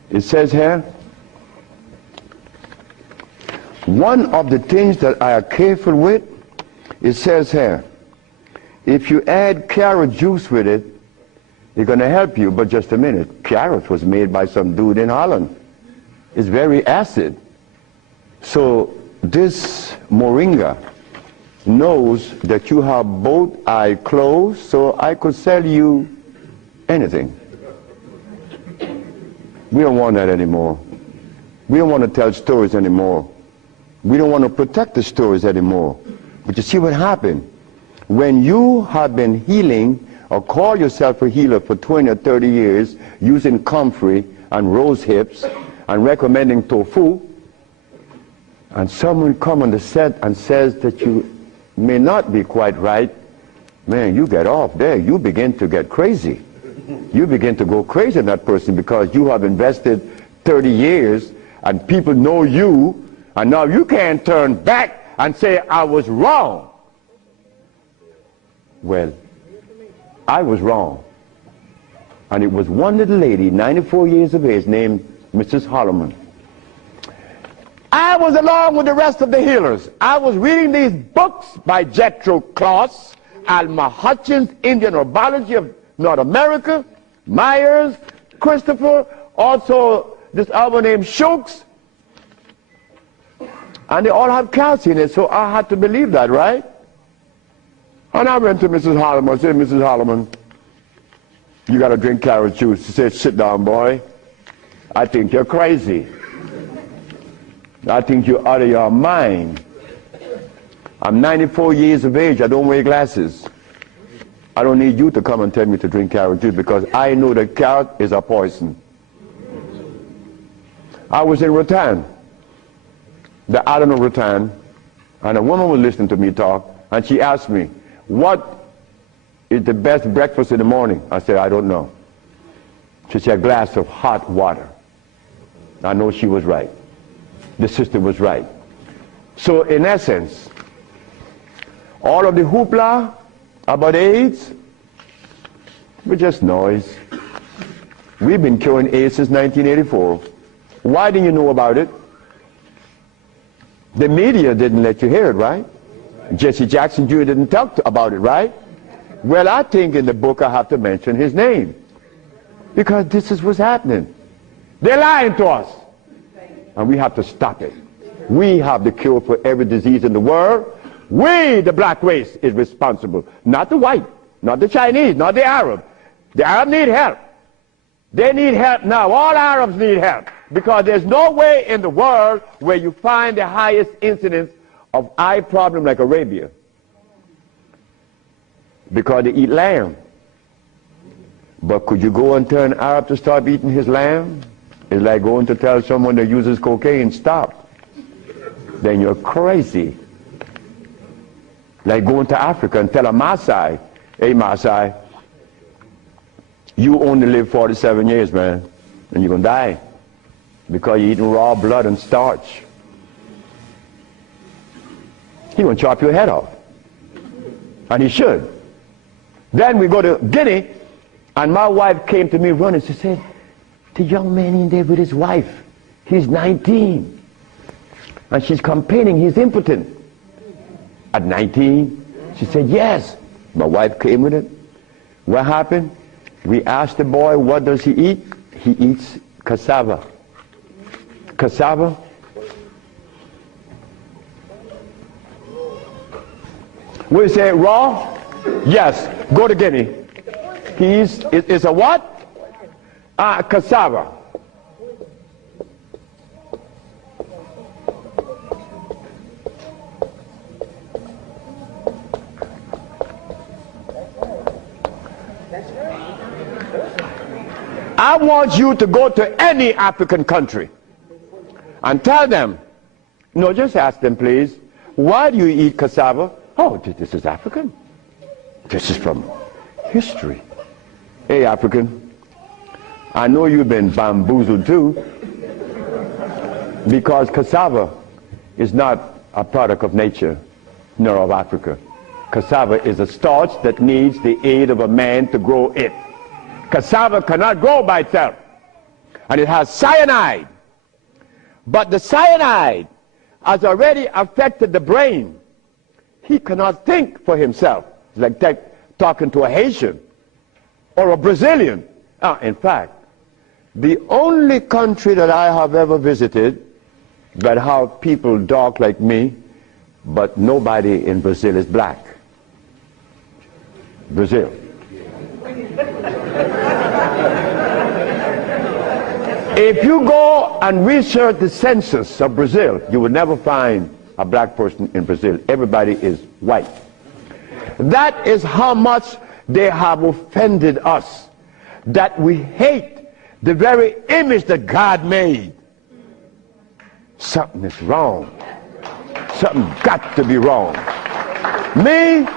it says here, one of the things that I are careful with, it says here, if you add carrot juice with it, it's going to help you. But just a minute, carrot was made by some dude in Holland. It's very acid. So this moringa knows that you have both eyes closed, so I could sell you anything. We don't want that anymore. We don't want to tell stories anymore. We don't want to protect the stories anymore. But you see what happened? When you have been healing or call yourself a healer for 20 or 30 years using comfrey and rose hips and recommending tofu, and someone comes on the set and says that you may not be quite right, man, you get off there. You begin to get crazy. You begin to go crazy in that person because you have invested 30 years and people know you, and now you can't turn back and say, I was wrong. Well, I was wrong. And it was one little lady, 94 years of age, named Mrs. Holloman. I was along with the rest of the healers. I was reading these books by Jethro Kloss, Alma Hutchins, Indian Herbology of North America, Myers, Christopher, also this other named Shooks. And they all have calcium in it, so I had to believe that, right? And I went to Mrs. Holloman. I said, Mrs. Holloman, you got to drink carrot juice. She said, sit down, boy. I think you're crazy. I think you're out of your mind. I'm 94 years of age. I don't wear glasses. I don't need you to come and tell me to drink carrot juice because I know that carrot is a poison. I was in Rattan, the island of Rattan, and a woman was listening to me talk, and she asked me, what is the best breakfast in the morning? I said, I don't know. She said, a glass of hot water. I know she was right. The sister was right. So in essence, all of the hoopla about AIDS was just noise. We've been curing AIDS since 1984. Why didn't you know about it? The media didn't let you hear it, right? Jesse Jackson Jr. didn't talk about it, right? Well, I think in the book I have to mention his name because this is what's happening. They're lying to us. And we have to stop it. We have the cure for every disease in the world. We, the black race, is responsible. Not the white, not the Chinese, not the Arab. The Arab need help. They need help now. All Arabs need help. Because there's no way in the world where you find the highest incidence of eye problem like Arabia. Because they eat lamb. But could you go and tell an Arab to stop eating his lamb? It's like going to tell someone that uses cocaine, stop. Then you're crazy. Like going to Africa and tell a Maasai, hey Maasai, You only live 47 years, man, and you're going to die because you're eating raw blood and starch. He's going to chop your head off. And he should. Then we go to Guinea, and my wife came to me running. She said, the young man in there with his wife, he's 19. And she's complaining he's impotent. At 19, she said, yes. My wife came with it. What happened? We asked the boy, what does he eat? He eats cassava. Cassava? We say raw? Yes. Go to Guinea. It's a what? Cassava. I want you to go to any African country and tell them, no, just ask them, please, why do you eat cassava? Oh, this is African. This is from history. Hey, African, I know you've been bamboozled too, because cassava is not a product of nature, nor of Africa. Cassava is a starch that needs the aid of a man to grow it. Cassava cannot grow by itself, and it has cyanide. But the cyanide has already affected the brain. He cannot think for himself. It's like talking to a Haitian or a Brazilian. In fact, the only country that I have ever visited that have people dark like me, but nobody in Brazil is black. Brazil. If you go and research the census of Brazil, you will never find a black person in Brazil. Everybody is white. That is how much they have offended us, that we hate the very image that God made. Something is wrong. Something got to be wrong. Me,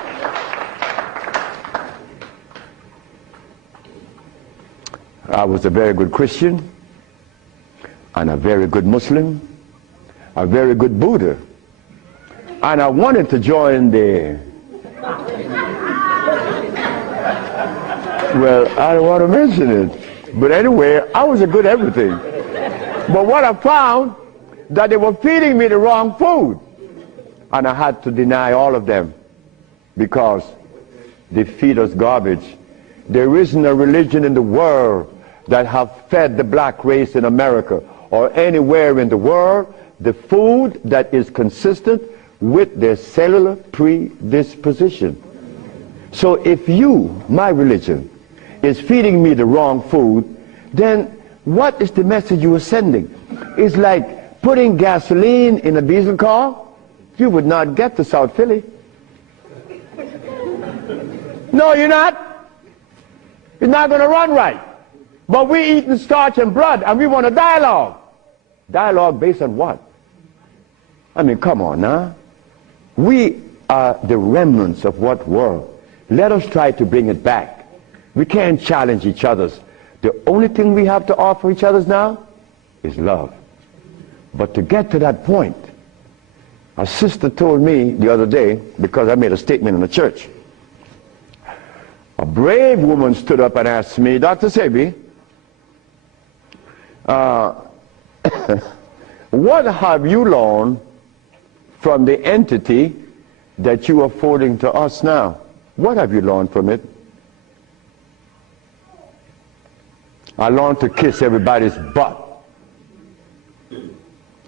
I was a very good Christian, and a very good Muslim, a very good Buddha. And I wanted to join the, well, I don't want to mention it, but anyway, I was a good everything. But what I found, that they were feeding me the wrong food, and I had to deny all of them because they feed us garbage. There isn't a religion in the world that have fed the black race in America or anywhere in the world the food that is consistent with their cellular predisposition. So if you, my religion, is feeding me the wrong food, then what is the message you are sending? It's like putting gasoline in a diesel car. You would not get to South Philly. No, you're not. It's not going to run right. But we eating starch and blood, and we want a dialogue. Dialogue based on what? I mean, come on now. We are the remnants of what world? Let us try to bring it back. We can't challenge each other's. The only thing we have to offer each other's now is love. But to get to that point, a sister told me the other day, because I made a statement in the church, a brave woman stood up and asked me, Dr. Sibe, what have you learned from the entity that you are forwarding to us now? What have you learned from it? I learned to kiss everybody's butt.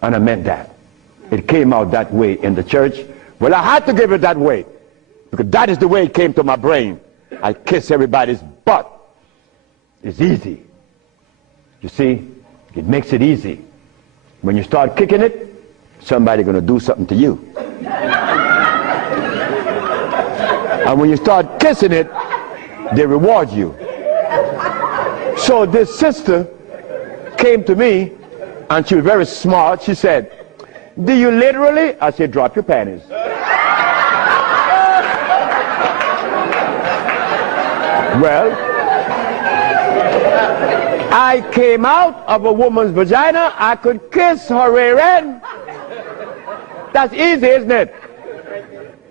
And I meant that. It came out that way in the church. Well, I had to give it that way, because that is the way it came to my brain. I kiss everybody's butt. It's easy. You see, it makes it easy. When you start kicking it, somebody's going to do something to you. And when you start kissing it, they reward you. So this sister came to me, and she was very smart. She said, do you literally? I said, drop your panties. Well, I came out of a woman's vagina, I could kiss her rear end. That's easy, isn't it?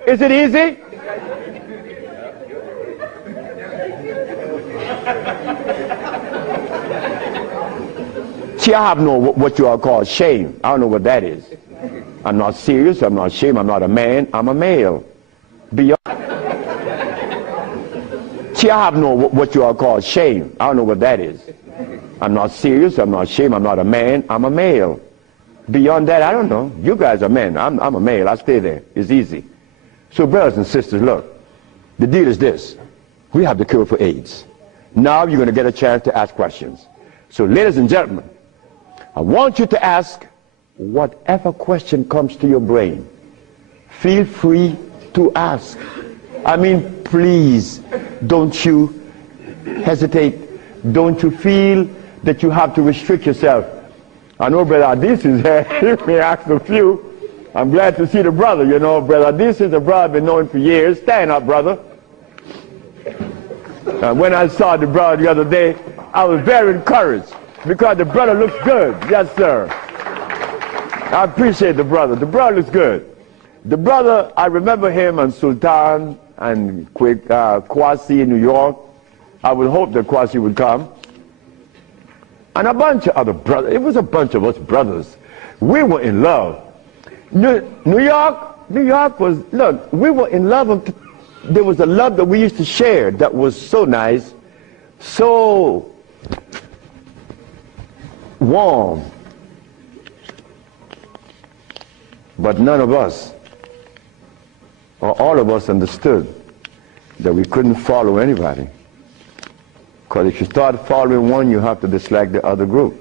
Is it easy? See, I have no what you all call shame. I don't know what that is. I'm not serious, I'm not ashamed, I'm not a man, I'm a male. Beyond. See, I have no what you all call shame. I don't know what that is. I'm not serious, I'm not ashamed, I'm not a man, I'm a male. Beyond that, I don't know. You guys are men, I'm a male, I stay there. It's easy. So brothers and sisters, look, the deal is this. We have the cure for AIDS. Now you're going to get a chance to ask questions. So ladies and gentlemen, I want you to ask whatever question comes to your brain. Feel free to ask. I mean, please, don't you hesitate. Don't you feel that you have to restrict yourself. I know Brother Adis is here. He may ask a few. I'm glad to see the brother, you know. Brother Adis is a brother I've been knowing for years. Stand up, brother. When I saw the brother the other day, I was very encouraged because the brother looks good. Yes, sir. I appreciate the brother. The brother looks good. The brother, I remember him and Sultan and Kwasi in New York. I would hope that Kwasi would come. And a bunch of other brothers. It was a bunch of us brothers. We were in love. New York was, look, we were in love. There was a love that we used to share that was so nice, so warm. But none of us, or all of us, understood that we couldn't follow anybody. Because if you start following one, you have to dislike the other group.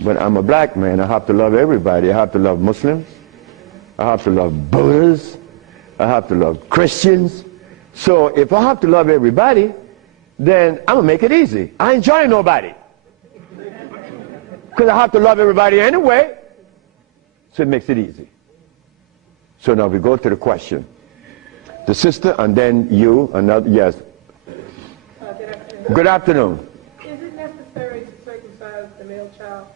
But I'm a black man, I have to love everybody. I have to love Muslims, I have to love Buddhists, I have to love Christians. So if I have to love everybody, then I'm going to make it easy. I ain't joining nobody. Because I have to love everybody anyway. So it makes it easy. So now we go to the question. The sister and then you, another, yes. Good afternoon. Is it necessary to circumcise the male child?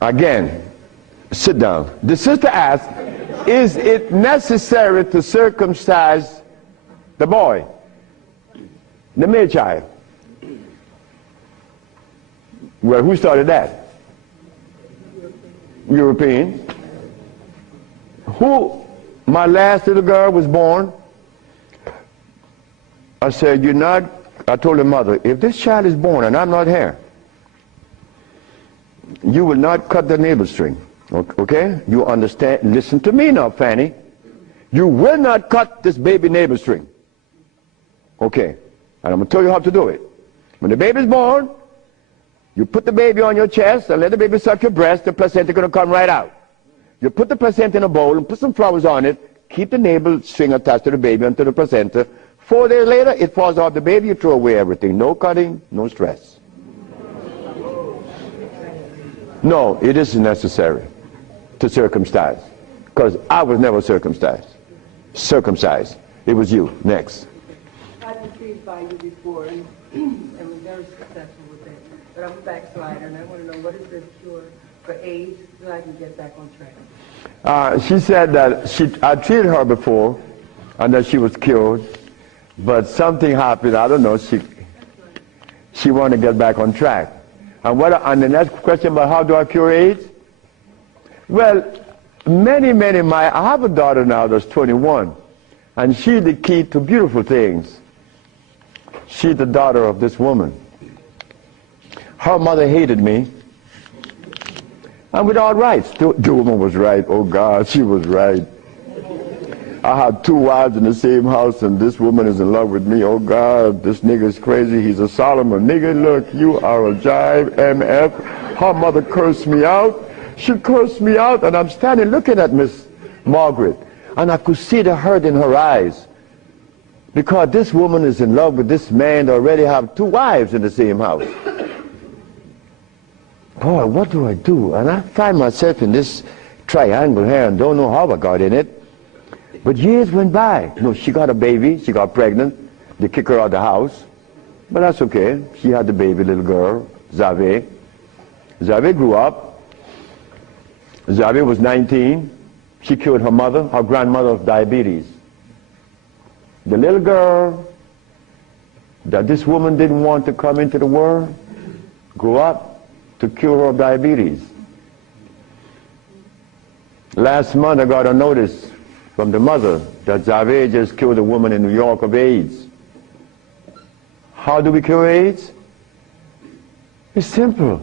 Again, sit down. The sister asked, is it necessary to circumcise the boy, the male child? Well, who started that? European. Who? My last little girl was born. I said, you're not, I told her mother, if this child is born and I'm not here, you will not cut the navel string. Okay? You understand? Listen to me now, Fanny. You will not cut this baby navel string. Okay? And I'm going to tell you how to do it. When the baby is born, you put the baby on your chest and let the baby suck your breast. The placenta is going to come right out. You put the placenta in a bowl and put some flowers on it. Keep the navel string attached to the baby until the placenta. 4 days later, it falls off the baby. You throw away everything. No cutting, no stress. No, it isn't necessary to circumcise, because I was never circumcised. It was you. Next. I've been treated by you before and was very successful with it. But I'm a backslider and I want to know, what is the cure for AIDS so I can get back on track? She said that I treated her before and that she was cured, but something happened. I don't know. She wanted to get back on track. And the next question about how do I cure AIDS? Well, I have a daughter now that's 21, and she's the key to beautiful things. She's the daughter of this woman. Her mother hated me, and with all rights. The woman was right. Oh God, she was right. I have 2 wives in the same house, and this woman is in love with me. Oh God, this nigga is crazy. He's a Solomon. Nigga, look, you are a jive, MF. Her mother cursed me out. She cursed me out, and I'm standing looking at Miss Margaret, and I could see the hurt in her eyes, because this woman is in love with this man that already have 2 wives in the same house. Boy, what do I do? And I find myself in this triangle here and don't know how I got in it. But years went by. No, she got a baby, she got pregnant, they kick her out of the house. But that's okay. She had the baby, little girl, Sibe. Sibe grew up. Sibe was 19. She cured her mother, her grandmother, of diabetes. The little girl that this woman didn't want to come into the world grew up to cure her of diabetes. Last month I got a notice from the mother that Sibe just cured a woman in New York of AIDS. How do we cure AIDS? It's simple.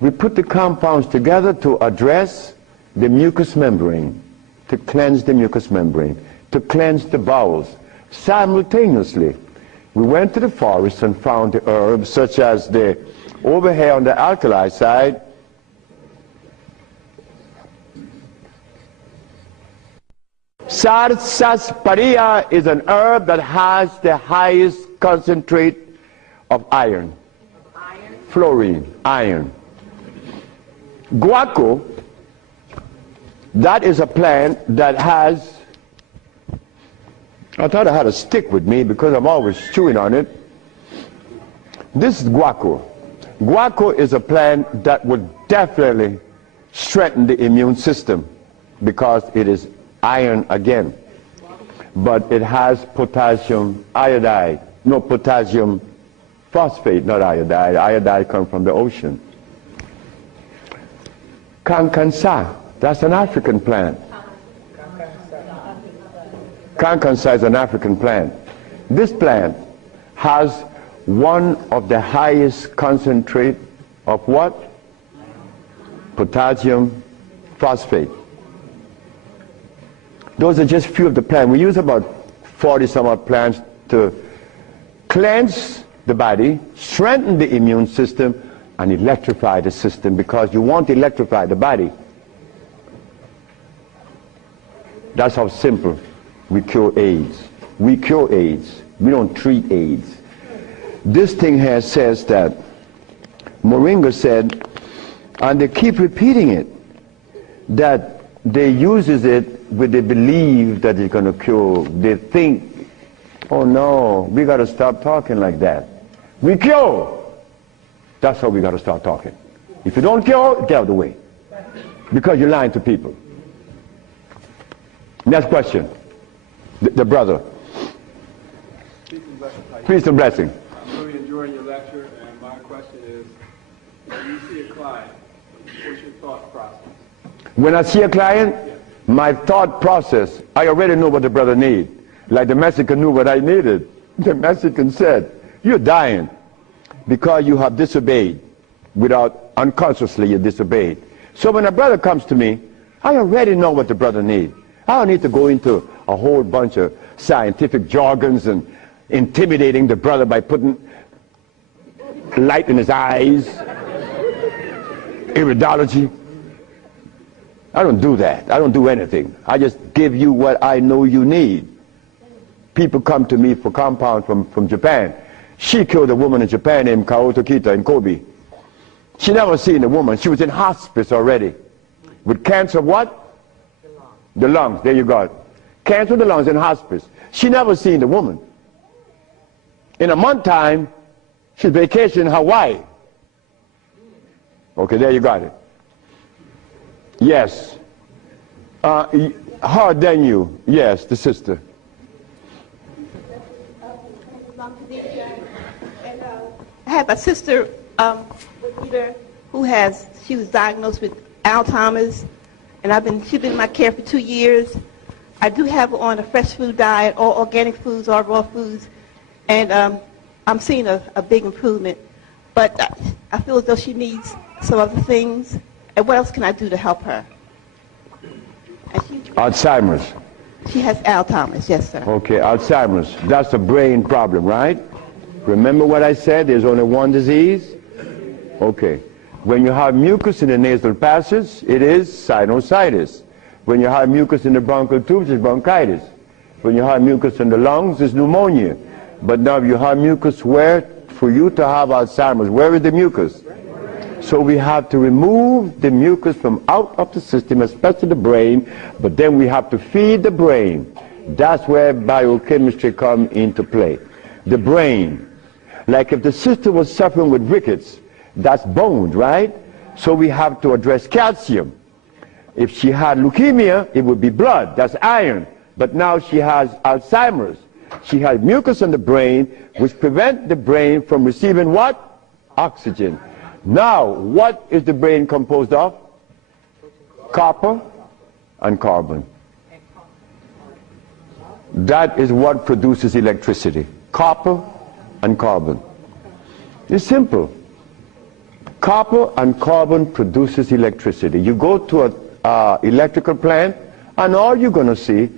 We put the compounds together to address the mucous membrane, to cleanse the mucous membrane, to cleanse the bowels. Simultaneously, we went to the forest and found the herbs such as over here on the alkali side, sarsaparilla is an herb that has the highest concentrate of iron. Fluorine, iron. Guaco, that is a plant that has, I thought I had a stick with me because I'm always chewing on it. This is guaco. Guaco is a plant that would definitely strengthen the immune system because it is iron again. But it has potassium iodide. No, potassium phosphate, not iodide. Iodide comes from the ocean. Kankansa, that's an African plant. Kankansa is an African plant. This plant has one of the highest concentrate of what? Potassium phosphate. Those are just few of the plants. We use about 40 some odd plants to cleanse the body, strengthen the immune system, and electrify the system, because you want to electrify the body. That's how simple we cure AIDS. We cure AIDS. We don't treat AIDS. This thing here says that Moringa said, and they keep repeating it, that they uses it with the belief that it's going to cure. They think, oh no, we got to stop talking like that. We cure. That's how we got to start talking. If you don't cure, get out of the way. Because you're lying to people. Next question. The brother. Peace and blessing. I'm really enjoying your lecture, and my question is, when you see a client, what's your thought process? When I see a client, my thought process, I already know what the brother needs. Like the Mexican knew what I needed. The Mexican said, you're dying because you have disobeyed. Unconsciously you disobeyed. So when a brother comes to me, I already know what the brother needs. I don't need to go into a whole bunch of scientific jargons and intimidating the brother by putting light in his eyes, iridology. I don't do that. I don't do anything. I just give you what I know you need. People come to me for compounds from Japan. She killed a woman in Japan named Kaoto Kita in Kobe. She never seen a woman. She was in hospice already. With cancer of what? The lungs. There you go. Cancer of the lungs in hospice. She never seen the woman. In a month time, she's vacationing in Hawaii. Okay, there you got it. Yes. Her than you. Yes, the sister. I have a sister who she was diagnosed with Alzheimer's, and she's been in my care for 2 years. I do have her on a fresh food diet, all organic foods, all raw foods, and I'm seeing a big improvement. But I feel as though she needs some other things. And what else can I do to help her? Alzheimer's. She has Alzheimer's, yes, sir. Okay, Alzheimer's. That's a brain problem, right? Remember what I said? There's only one disease? Okay. When you have mucus in the nasal passage, it is sinusitis. When you have mucus in the bronchial tubes, it's bronchitis. When you have mucus in the lungs, it's pneumonia. But now you have mucus where? For you to have Alzheimer's, where is the mucus? So we have to remove the mucus from out of the system, especially the brain, but then we have to feed the brain. That's where biochemistry comes into play. the brain. Like if the sister was suffering with rickets, that's bones, right? So we have to address calcium. If she had leukemia, it would be blood, that's iron. But now she has Alzheimer's. She has mucus in the brain, which prevent the brain from receiving what? Oxygen. Now, what is the brain composed of? Copper and carbon. That is what produces electricity. Copper and carbon. It's simple. Copper and carbon produces electricity. You go to an electrical plant, and all you're going to see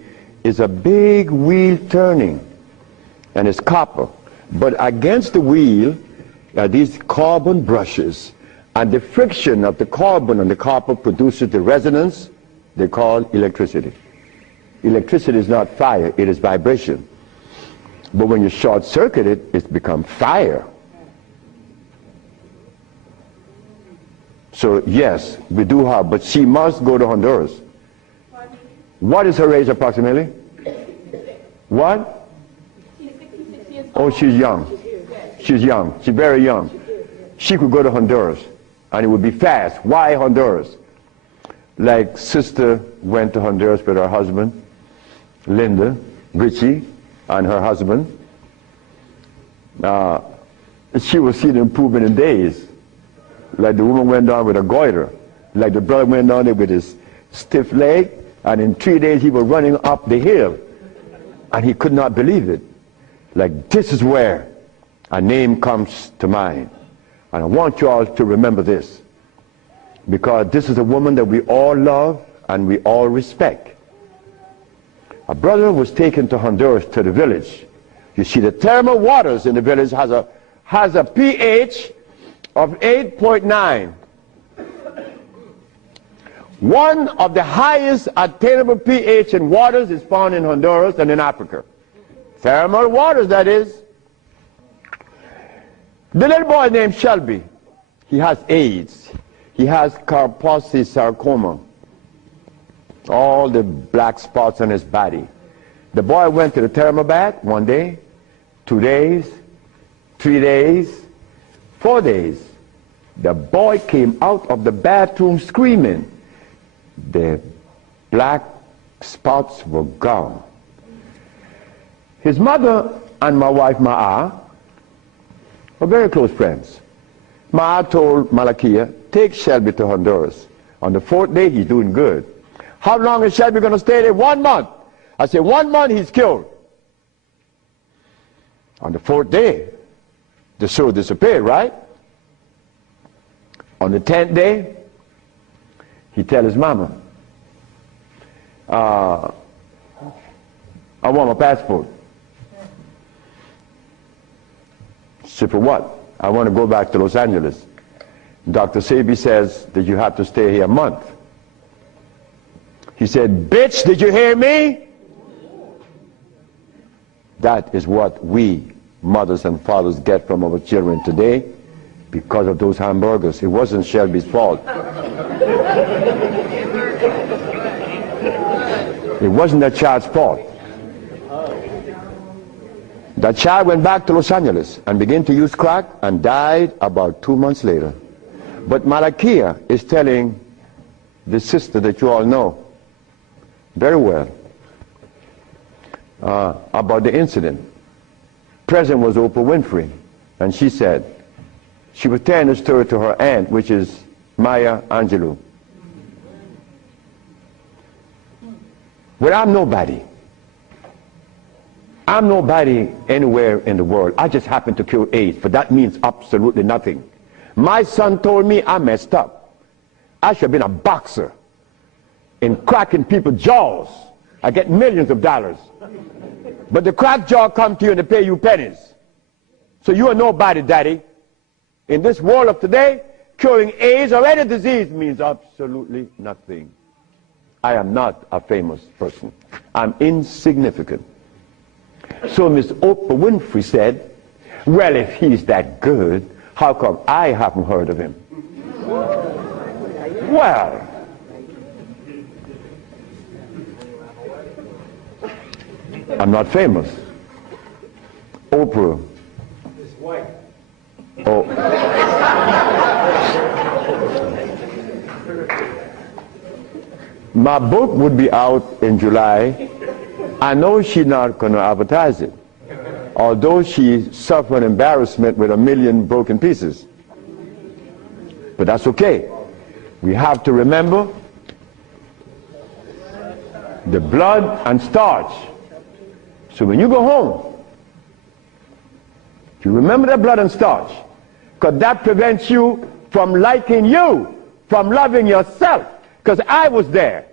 is a big wheel turning, and it's copper. But against the wheel are these carbon brushes, and the friction of the carbon and the copper produces the resonance they call electricity. Electricity is not fire, it is vibration. But when you short circuit it, it's become fire. So yes, we do have, but she must go to Honduras. What is her age approximately? What? Oh, she's young. She's young. She's very young. She could go to Honduras, and it would be fast. Why Honduras? Like sister went to Honduras with her husband, Linda, Richie, and her husband. She will see the improvement in days. Like the woman went down with a goiter. Like the brother went down there with his stiff leg, and in 3 days he was running up the hill. And he could not believe it. Like, this is where a name comes to mind. And I want you all to remember this, because this is a woman that we all love and we all respect. A brother was taken to Honduras, to the village. You see, the thermal waters in the village has a pH of 8.9. One of the highest attainable pH in waters is found in Honduras and in Africa. Thermal waters, that is. The little boy named Shelby, he has AIDS. He has Kaposi sarcoma. All the black spots on his body. The boy went to the thermal bath 1 day, 2 days, 3 days, 4 days. The boy came out of the bathroom screaming. The black spots were gone. His mother and my wife Ma'a were very close friends. Ma'a told Malakia, take Shelby to Honduras. On the 4th day, he's doing good. How long is Shelby going to stay there? 1 month. I said, 1 month, he's killed. On the 4th day, the soul disappeared, right? On the 10th day, he tell his mama, I want my passport. She said, for what? I want to go back to Los Angeles. Dr. Sibe says that you have to stay here a month. He said, bitch, did you hear me? That is what we, mothers and fathers, get from our children today because of those hamburgers. It wasn't Shelby's fault. It wasn't that child's fault. That child went back to Los Angeles and began to use crack and died about 2 months later. But Malakia is telling the sister that you all know very well about the incident. Present was Oprah Winfrey, and she said, she was telling the story to her aunt, which is Maya Angelou. Well, I'm nobody. I'm nobody anywhere in the world. I just happen to cure AIDS, but that means absolutely nothing. My son told me I messed up. I should have been a boxer in cracking people's jaws. I get millions of dollars. But the crack jaw come to you and they pay you pennies. So you are nobody, daddy. In this world of today, curing AIDS or any disease means absolutely nothing. I am not a famous person. I'm insignificant. So Miss Oprah Winfrey said, well, if he's that good, how come I haven't heard of him? Well, I'm not famous. Oprah Oprah. It's white. Oh. My book would be out in July. I know she's not going to advertise it, although she suffered embarrassment with 1 million broken pieces. But that's okay. We have to remember the blood and starch. So when you go home, you remember the blood and starch, because that prevents you from liking you, from loving yourself. Because I was there.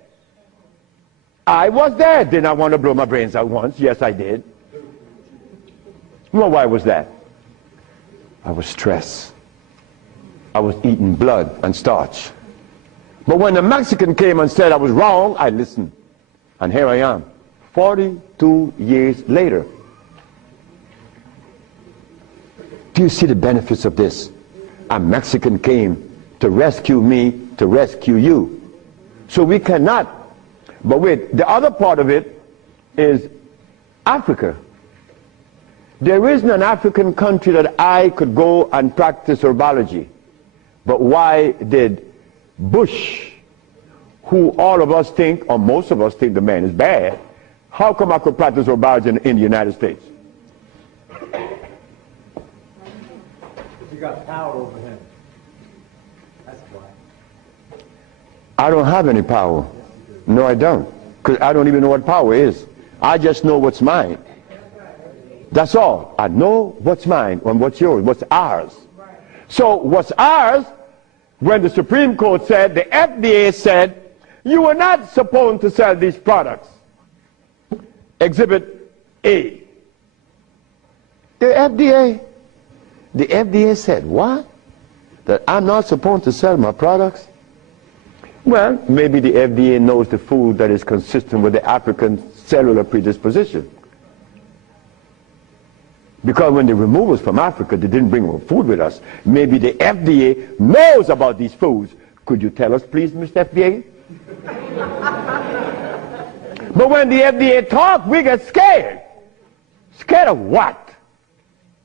I was there. Did I want to blow my brains out once? Yes, I did. Well, why was that? I was stressed. I was eating blood and starch. But when the Mexican came and said I was wrong, I listened. And here I am, 42 years later. Do you see the benefits of this? A Mexican came to rescue me, to rescue you. So we cannot. But wait, the other part of it is Africa. There isn't an African country that I could go and practice herbology. But why did Bush, who all of us think, or most of us think the man is bad, how come I could practice herbology in the United States? You got power over him. That's why. I don't have any power. No, I don't. Because I don't even know what power is. I just know what's mine. That's all. I know what's mine and what's yours, what's ours. So what's ours, when the Supreme Court said, the FDA said, you are not supposed to sell these products. Exhibit A. The FDA said, what? That I'm not supposed to sell my products? Well, maybe the FDA knows the food that is consistent with the African cellular predisposition. Because when they removed us from Africa, they didn't bring our food with us. Maybe the FDA knows about these foods. Could you tell us, please, Mr. FDA? But when the FDA talks, we get scared. Scared of what?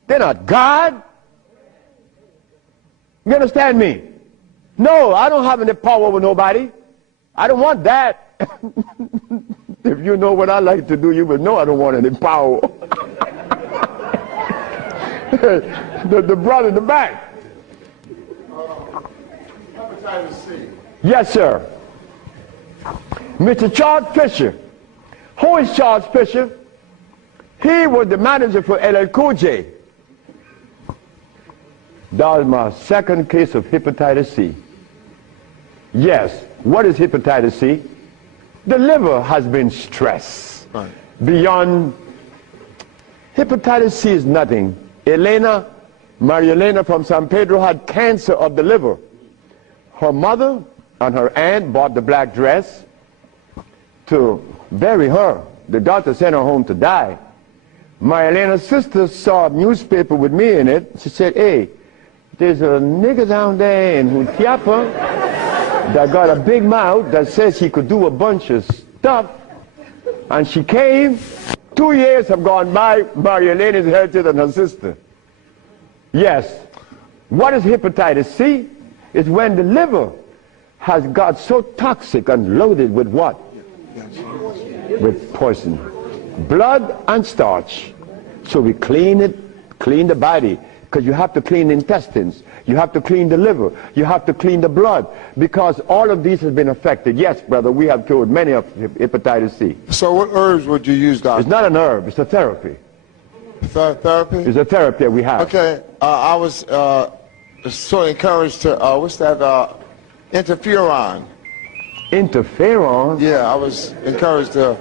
They're not God. You understand me? No, I don't have any power over nobody. I don't want that. If you know what I like to do, you would know I don't want any power. the brother in the back. Hepatitis C. Yes, sir. Mr. Charles Fisher. Who is Charles Fisher? He was the manager for LL Cool J. That was my second case of hepatitis C. Yes. What is hepatitis C? The liver has been stressed. Right. Beyond. Hepatitis C is nothing. Maria Elena from San Pedro had cancer of the liver. Her mother and her aunt bought the black dress to bury her. The doctor sent her home to die. Maria Elena's sister saw a newspaper with me in it. She said, hey, there's a nigger down there in Jutiapa that got a big mouth that says he could do a bunch of stuff. And she came. 2 years have gone by. Maria Elena is healthier than her sister. Yes. What is hepatitis C? It's when the liver has got so toxic and loaded with what? With poison. Blood and starch. So we clean it, clean the body. Because you have to clean the intestines. You have to clean the liver. You have to clean the blood. Because all of these have been affected. Yes, brother, we have cured many of hepatitis C. So what herbs would you use, doctor? It's not an herb. It's a therapy. Therapy? It's a therapy that we have. Okay. I was so encouraged to, what's that, interferon. Interferon? Yeah, I was encouraged to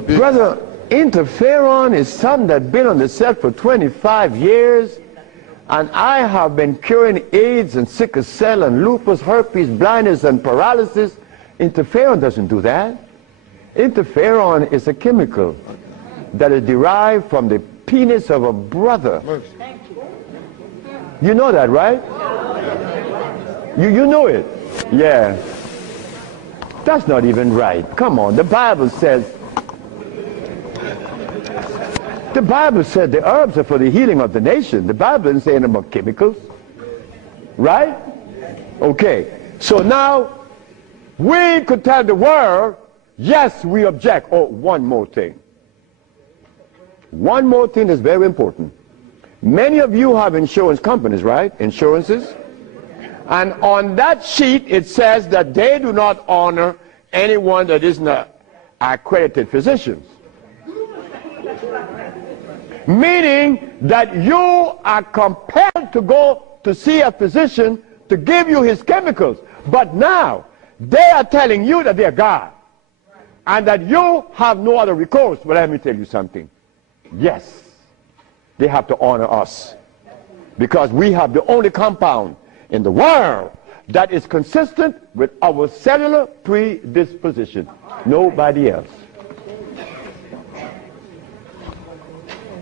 be... Brother, interferon is something that's been on the set for 25 years, and I have been curing AIDS and sickle cell and lupus, herpes, blindness, and paralysis. Interferon doesn't do that. Interferon is a chemical that is derived from the penis of a brother. You know that, right? You know it. Yeah. That's not even right. Come on, the Bible says the Bible said the herbs are for the healing of the nation. The Bible isn't saying about chemicals. Right? Okay. So now, we could tell the world, yes, we object. Oh, one more thing. One more thing is very important. Many of you have insurance companies, right? Insurances. And on that sheet, it says that they do not honor anyone that isn't an accredited physician. Meaning that you are compelled to go to see a physician to give you his chemicals. But now, they are telling you that they are God. And that you have no other recourse. Well, let me tell you something. Yes, they have to honor us. Because we have the only compound in the world that is consistent with our cellular predisposition. Nobody else.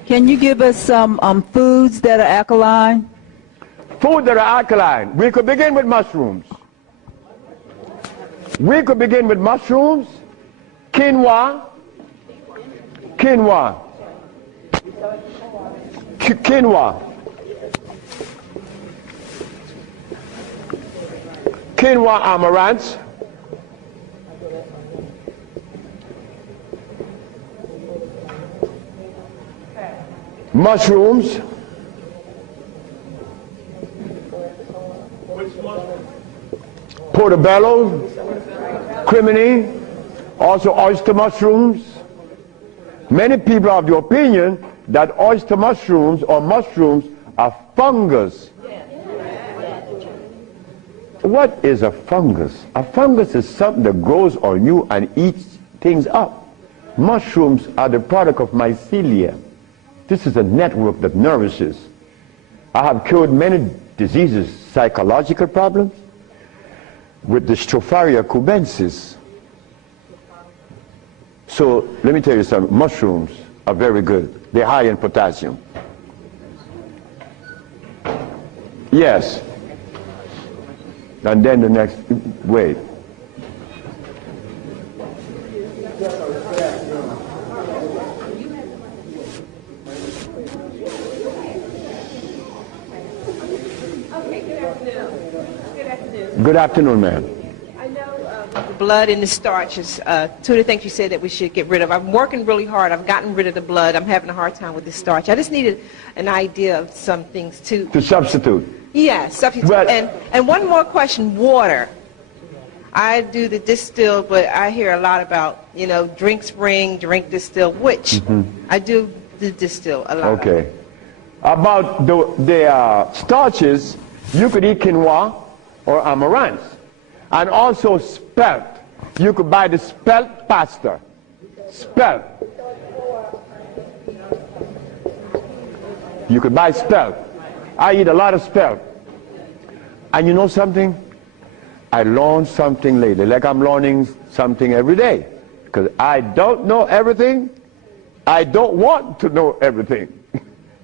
Can you give us some foods that are alkaline? Food that are alkaline. We could begin with mushrooms. We could begin with mushrooms, quinoa, quinoa, quinoa, quinoa amaranth, mushrooms, portobello, crimini, also oyster mushrooms. Many people are of the opinion that oyster mushrooms or mushrooms are fungus. What is a fungus? A fungus is something that grows on you and eats things up. Mushrooms are the product of mycelia. This is a network that nourishes. I have cured many diseases, psychological problems, with the Stropharia cubensis. So let me tell you something. Mushrooms are very good. They're high in potassium. Yes. And then the next, wait. Good afternoon, ma'am. I know The blood and the starches, two of the things you said that we should get rid of. I'm working really hard. I've gotten rid of the blood. I'm having a hard time with the starch. I just needed an idea of some things too. To substitute. Yeah, substitute. Well, and one more question, water. I do the distilled, but I hear a lot about, drink spring, drink distilled, which I do the distill a lot. Okay. About the starches, you could eat quinoa or amaranth. And also spelt. You could buy the spelt pasta. Spelt. You could buy spelt. I eat a lot of spelt. And you know something? I learned something lately, like I'm learning something every day. Because I don't know everything. I don't want to know everything.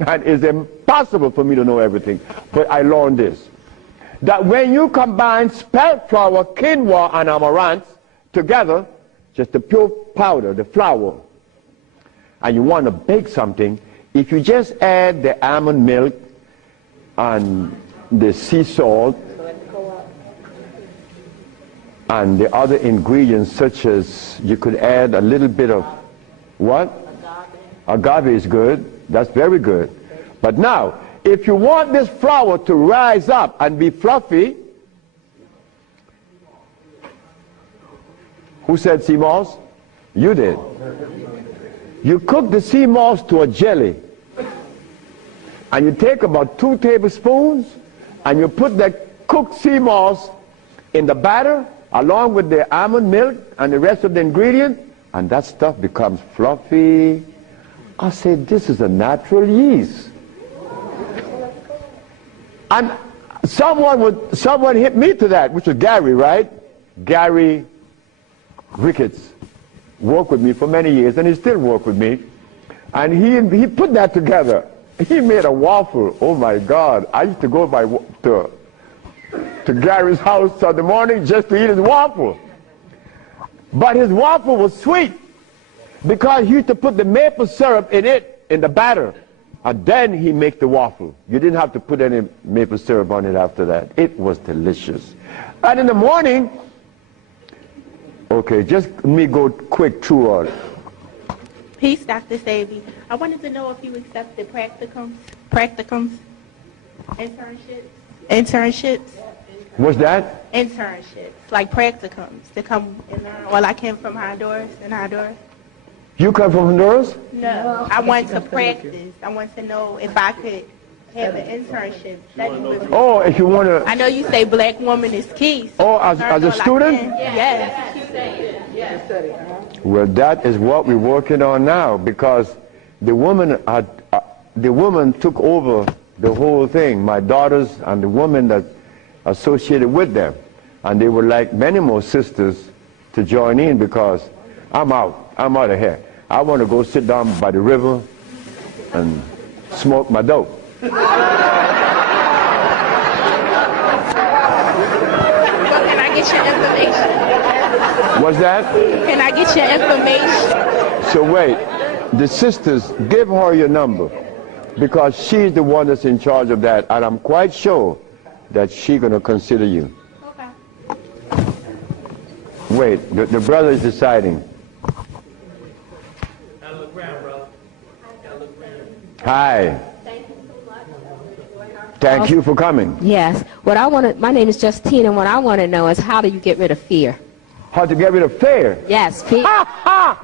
And it's impossible for me to know everything. But I learned this. That when you combine spelt flour, quinoa, and amaranth together, just the pure powder, the flour, and you want to bake something, if you just add the almond milk and the sea salt and the other ingredients, such as you could add a little bit of what? Agave is good. That's very good. But now, if you want this flour to rise up and be fluffy, who said sea moss? You did. You cook the sea moss to a jelly, and you take about 2 tablespoons, and you put the cooked sea moss in the batter, along with the almond milk and the rest of the ingredient, and that stuff becomes fluffy. I said, this is a natural yeast. And someone hit me to that, which was Gary, right? Gary Ricketts worked with me for many years, and he still works with me. And he put that together. He made a waffle. Oh my God! I used to go to Gary's house Sunday morning just to eat his waffle. But his waffle was sweet because he used to put the maple syrup in it in the batter. And then he make the waffle. You didn't have to put any maple syrup on it after that. It was delicious. And in the morning, okay, just let me go quick through all. Peace, Dr. Sibe. I wanted to know if you accepted practicums, internships. What's that? Internships, like practicums, to come and learn. Well, I came from Honduras, You come from Honduras? No, I want to practice. I want to know if I could have an internship. Study with me. Oh, if you want to... I know you say black woman is key. So Oh, as a student? Yes. Well, that is what we're working on now, because the woman took over the whole thing, my daughters and the women that associated with them. And they would like many more sisters to join in, because I'm out of here. I want to go sit down by the river and smoke my dope. Well, can I get your information? What's that? Can I get your information? So wait, the sisters, give her your number, because she's the one that's in charge of that, and I'm quite sure that she's going to consider you. Okay. Wait, the brother is deciding. Hi. Thank you for coming. Yes. What I want to, my name is Justine, and what I want to know is, how do you get rid of fear? How to get rid of fear? Yes, fear. Ha ha!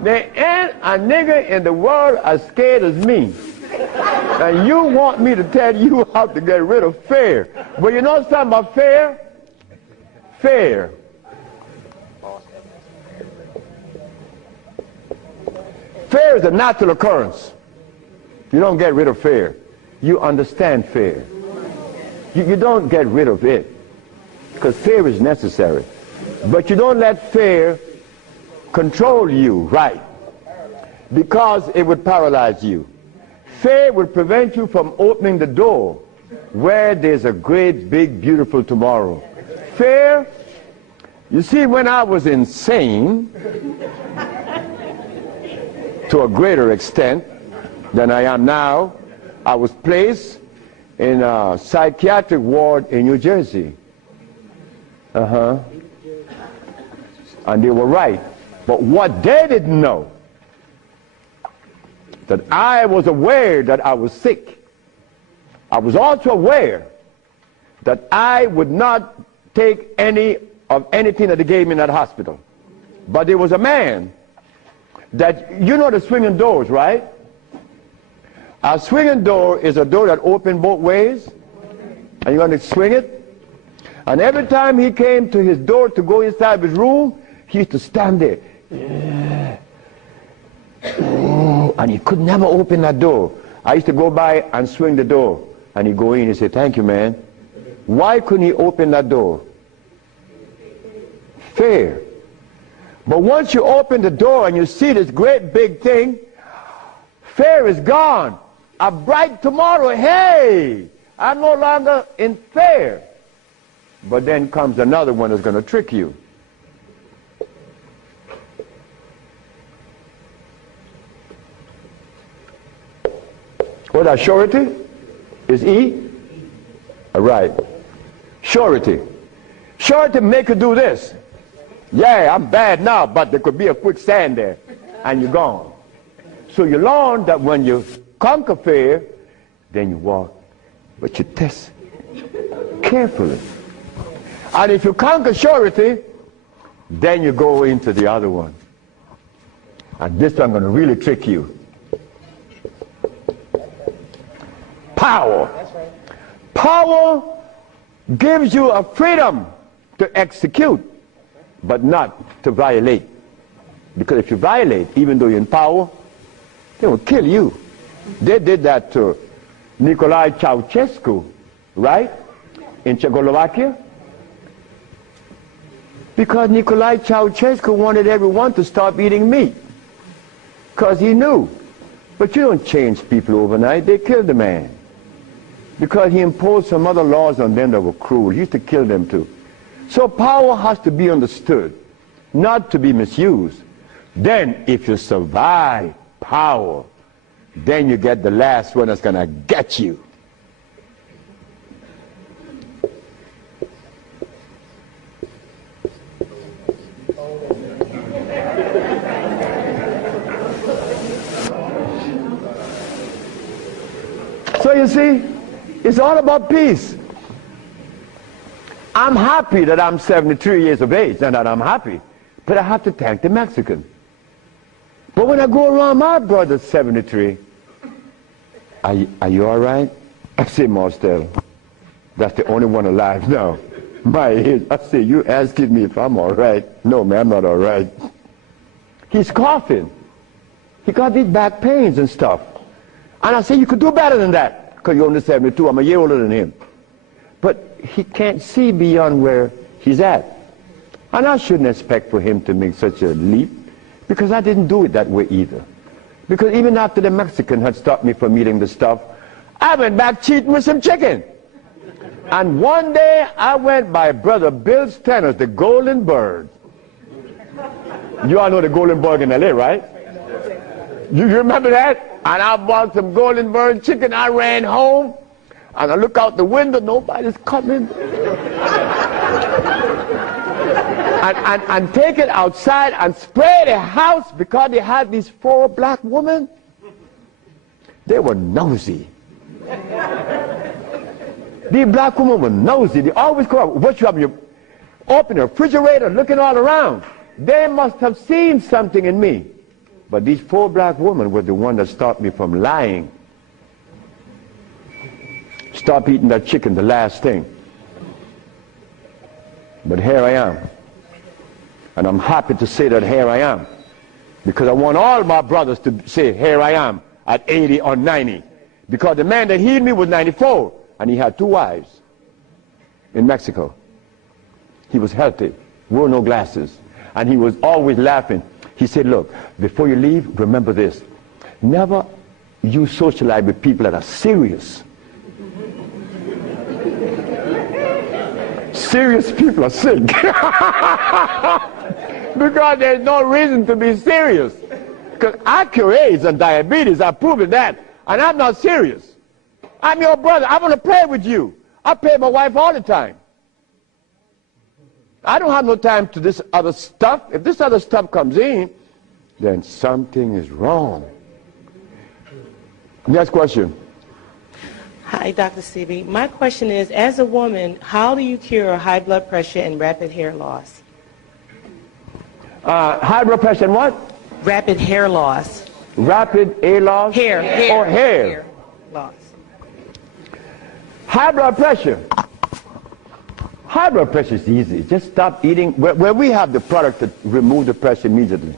There ain't a nigga in the world as scared as me. And you want me to tell you how to get rid of fear. But you know something about fear? Fear. Fear is a natural occurrence. You don't get rid of fear. You understand fear. You don't get rid of it, because fear is necessary. But you don't let fear control you, right? Because it would paralyze you. Fear would prevent you from opening the door where there's a great, big, beautiful tomorrow. Fear, you see, when I was insane, to a greater extent than I am now, I was placed in a psychiatric ward in New Jersey. And they were right. But what they didn't know, that I was aware that I was sick. I was also aware that I would not take any of anything that they gave me in that hospital. But there was a man that, you know the swinging doors, right? A swinging door is a door that opens both ways, and you're going to swing it. And every time he came to his door to go inside his room, he used to stand there. Yeah. Oh, and he could never open that door. I used to go by and swing the door, and he'd go in and say, "Thank you, man." Why couldn't he open that door? Fear. But once you open the door and you see this great big thing, fear is gone. A bright tomorrow, hey, I'm no longer in fear. But then comes another one that's going to trick you. What that surety? Is E? All right. Surety. Surety make you do this. Yeah, I'm bad now, but there could be a quicksand there, and you're gone. So you learn that when you conquer fear, then you walk, but you test carefully. And if you conquer surety, then you go into the other one. And this one I'm going to really trick you. Power. Power gives you a freedom to execute, but not to violate. Because if you violate, even though you're in power, they will kill you. They did that to Nicolae Ceausescu, right? In Czechoslovakia. Because Nicolae Ceausescu wanted everyone to stop eating meat. Because he knew. But you don't change people overnight. They killed the man. Because he imposed some other laws on them that were cruel. He used to kill them too. So power has to be understood, not to be misused. Then if you survive power, then you get the last one that's going to get you. So you see, it's all about peace. I'm happy that I'm 73 years of age and that I'm happy, but I have to thank the Mexican. But when I go around my brother 73, are you all right? I say, Marcel, that's the only one alive now. My age. I say, you asking me if I'm all right? No, man, I'm not all right. He's coughing. He got these back pains and stuff. And I say, you could do better than that, because you're only 72. I'm a year older than him. But he can't see beyond where he's at. And I shouldn't expect for him to make such a leap, because I didn't do it that way either. Because even after the Mexican had stopped me from eating the stuff, I went back cheating with some chicken. And one day I went by Brother Bill Stenner's, the Golden Bird. You all know the Golden Bird in LA, right? You remember that? And I bought some Golden Bird chicken. I ran home, and I look out the window, nobody's coming. and take it outside and spray the house, because they had these 4 black women. They were nosy. These black women were nosy. They always come up. What you have? You open the refrigerator, looking all around. They must have seen something in me. But these 4 black women were the one that stopped me from lying. Stop eating that chicken, the last thing. But here I am. And I'm happy to say that here I am. Because I want all my brothers to say, here I am, at 80 or 90. Because the man that healed me was 94, and he had 2 wives in Mexico. He was healthy, wore no glasses, and he was always laughing. He said, look, before you leave, remember this. Never you socialize with people that are serious. Serious people are sick. Because there's no reason to be serious. Because I cure AIDS and diabetes, I've proven that. And I'm not serious. I'm your brother. I want to pray with you. I pray with my wife all the time. I don't have no time to this other stuff. If this other stuff comes in, then something is wrong. Next question. Hi, Dr. Sibe. My question is, as a woman, how do you cure high blood pressure and rapid hair loss? High blood pressure and what? Rapid hair loss. Rapid hair loss? Hair. Or hair? Hair loss. High blood pressure. High blood pressure is easy. Just stop eating. Where we have the product to remove the pressure immediately.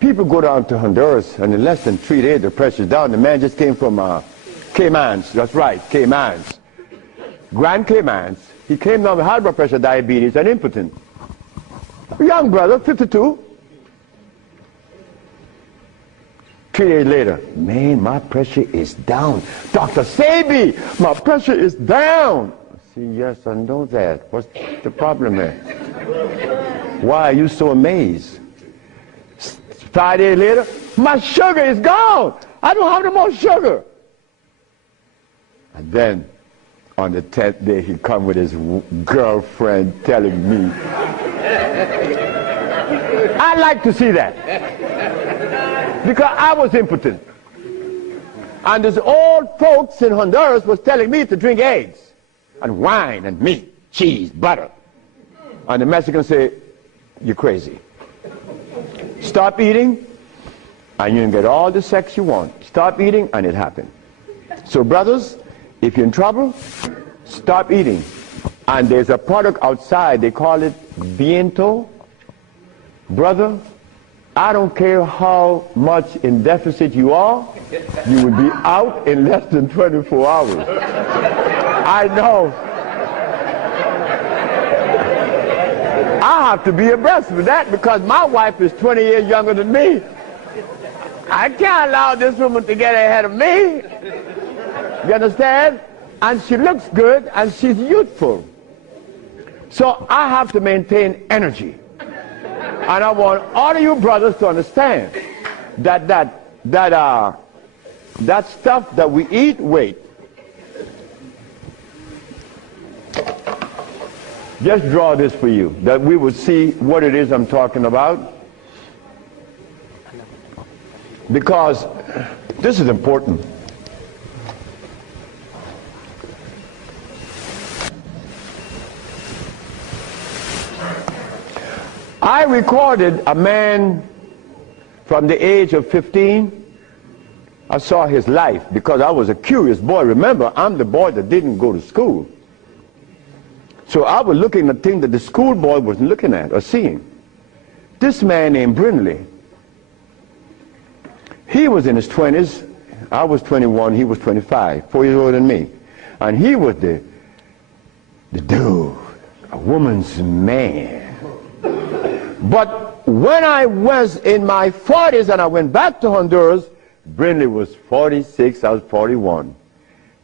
People go down to Honduras, and in less than 3 days, the pressure's down. The man just came from Caymans. That's right, Caymans. Grand Caymans. He came down with high blood pressure, diabetes, and impotent. A young brother, 52. 3 days later, man, my pressure is down. Dr. Sibe, my pressure is down. I say, yes, I know that. What's the problem there? Why are you so amazed? 5 days later, my sugar is gone. I don't have no more sugar. And then, on the 10th day, he come with his girlfriend telling me. I like to see that. Because I was impotent. And these old folks in Honduras was telling me to drink eggs and wine and meat, cheese, butter. And the Mexicans say, you're crazy. Stop eating, and you can get all the sex you want. Stop eating, and it happened. So brothers, if you're in trouble, stop eating. And there's a product outside, they call it Viento. Brother, I don't care how much in deficit you are, you will be out in less than 24 hours. I know. I have to be abreast with that because my wife is 20 years younger than me. I can't allow this woman to get ahead of me. You understand? And she looks good and she's youthful. So I have to maintain energy. And I want all of you brothers to understand that that stuff that we eat, wait. Just draw this for you, that we will see what it is I'm talking about. Because this is important. I recorded a man from the age of 15. I saw his life because I was a curious boy. Remember, I'm the boy that didn't go to school. So I was looking at things that the schoolboy wasn't looking at or seeing. This man named Brindley, he was in his 20s. I was 21, he was 25, 4 years older than me. And he was the dude, a woman's man. But when I was in my 40s and I went back to Honduras, Brindley was 46, I was 41.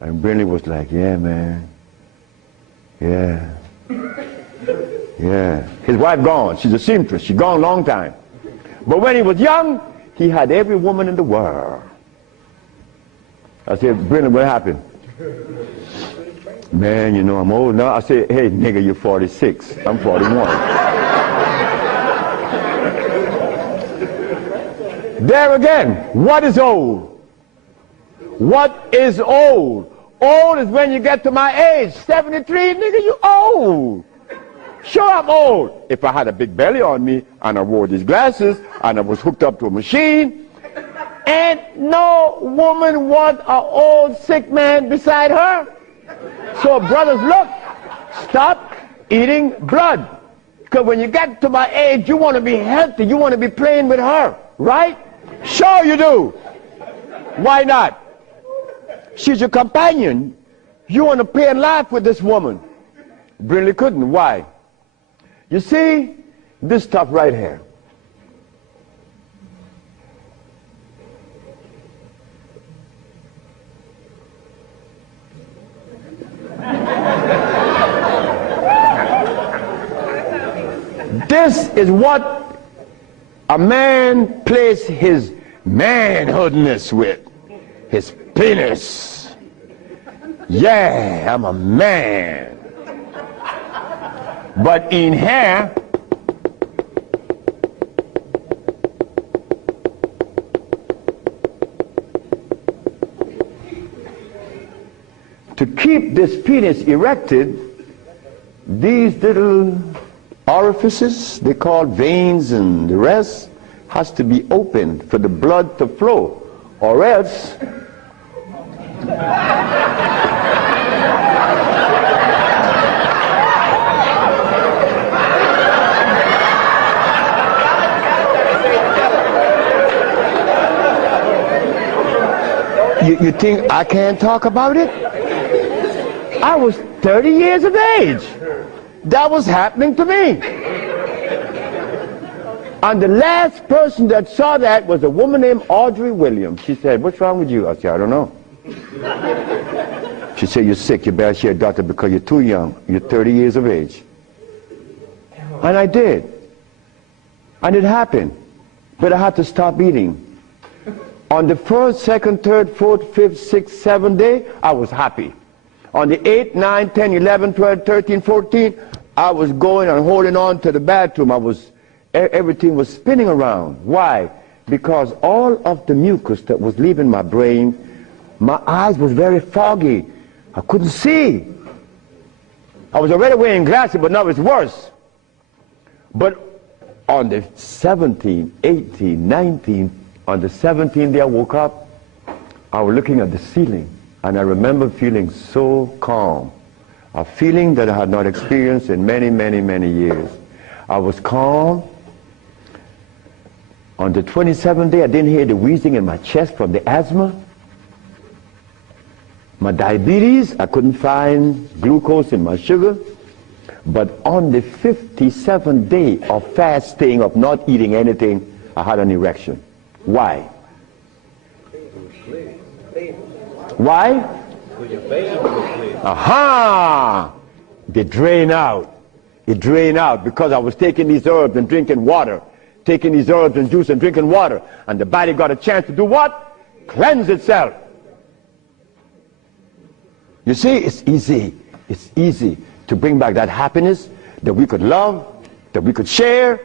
And Brindley was like, yeah, man. Yeah. Yeah. His wife gone. She's a seamstress. She's gone a long time. But when he was young, he had every woman in the world. I said, Brindley, what happened? Man, you know, I'm old now. I said, hey, nigga, you're 46. I'm 41. There again, what is old? What is old? Old is when you get to my age. 73, nigga, you old. Sure, I'm old. If I had a big belly on me and I wore these glasses and I was hooked up to a machine, and no woman want an old sick man beside her. So brothers, look, stop eating blood. Because when you get to my age, you want to be healthy. You want to be playing with her, right? Sure you do. Why not? She's your companion. You want to play and laugh with this woman. Brindley couldn't. Why? You see, this stuff right here. This is what a man plays his manhoodness with, his penis. Yeah, I'm a man. But in here, to keep this penis erected, these little orifices, they call veins and the rest, has to be opened for the blood to flow, or else you think I can't talk about it? I was 30 years of age. That was happening to me. And the last person that saw that was a woman named Audrey Williams. She said, what's wrong with you? I said, I don't know. She said, you're sick. You better see a doctor because you're too young. You're 30 years of age. And I did. And it happened. But I had to stop eating. On the 1st, 2nd, 3rd, 4th, 5th, 6th, 7th day, I was happy. On the 8th, 9th, 10th, 11th, 12th, 13th, 14th, I was going and holding on to the bathroom. Everything was spinning around. Why? Because all of the mucus that was leaving my brain, my eyes was very foggy. I couldn't see. I was already wearing glasses, but now it's worse. But on the 17th, 18th, 19th, on the 17th day I woke up, I was looking at the ceiling, and I remember feeling so calm. A feeling that I had not experienced in many, many, many years. I was calm. On the 27th day, I didn't hear the wheezing in my chest from the asthma. My diabetes, I couldn't find glucose in my sugar. But on the 57th day of fasting, of not eating anything, I had an erection. Why? Why? Aha! They drain out. It drained out because I was taking these herbs and drinking water. Taking these herbs and juice and drinking water. And the body got a chance to do what? Cleanse itself. You see, it's easy. It's easy to bring back that happiness that we could love, that we could share,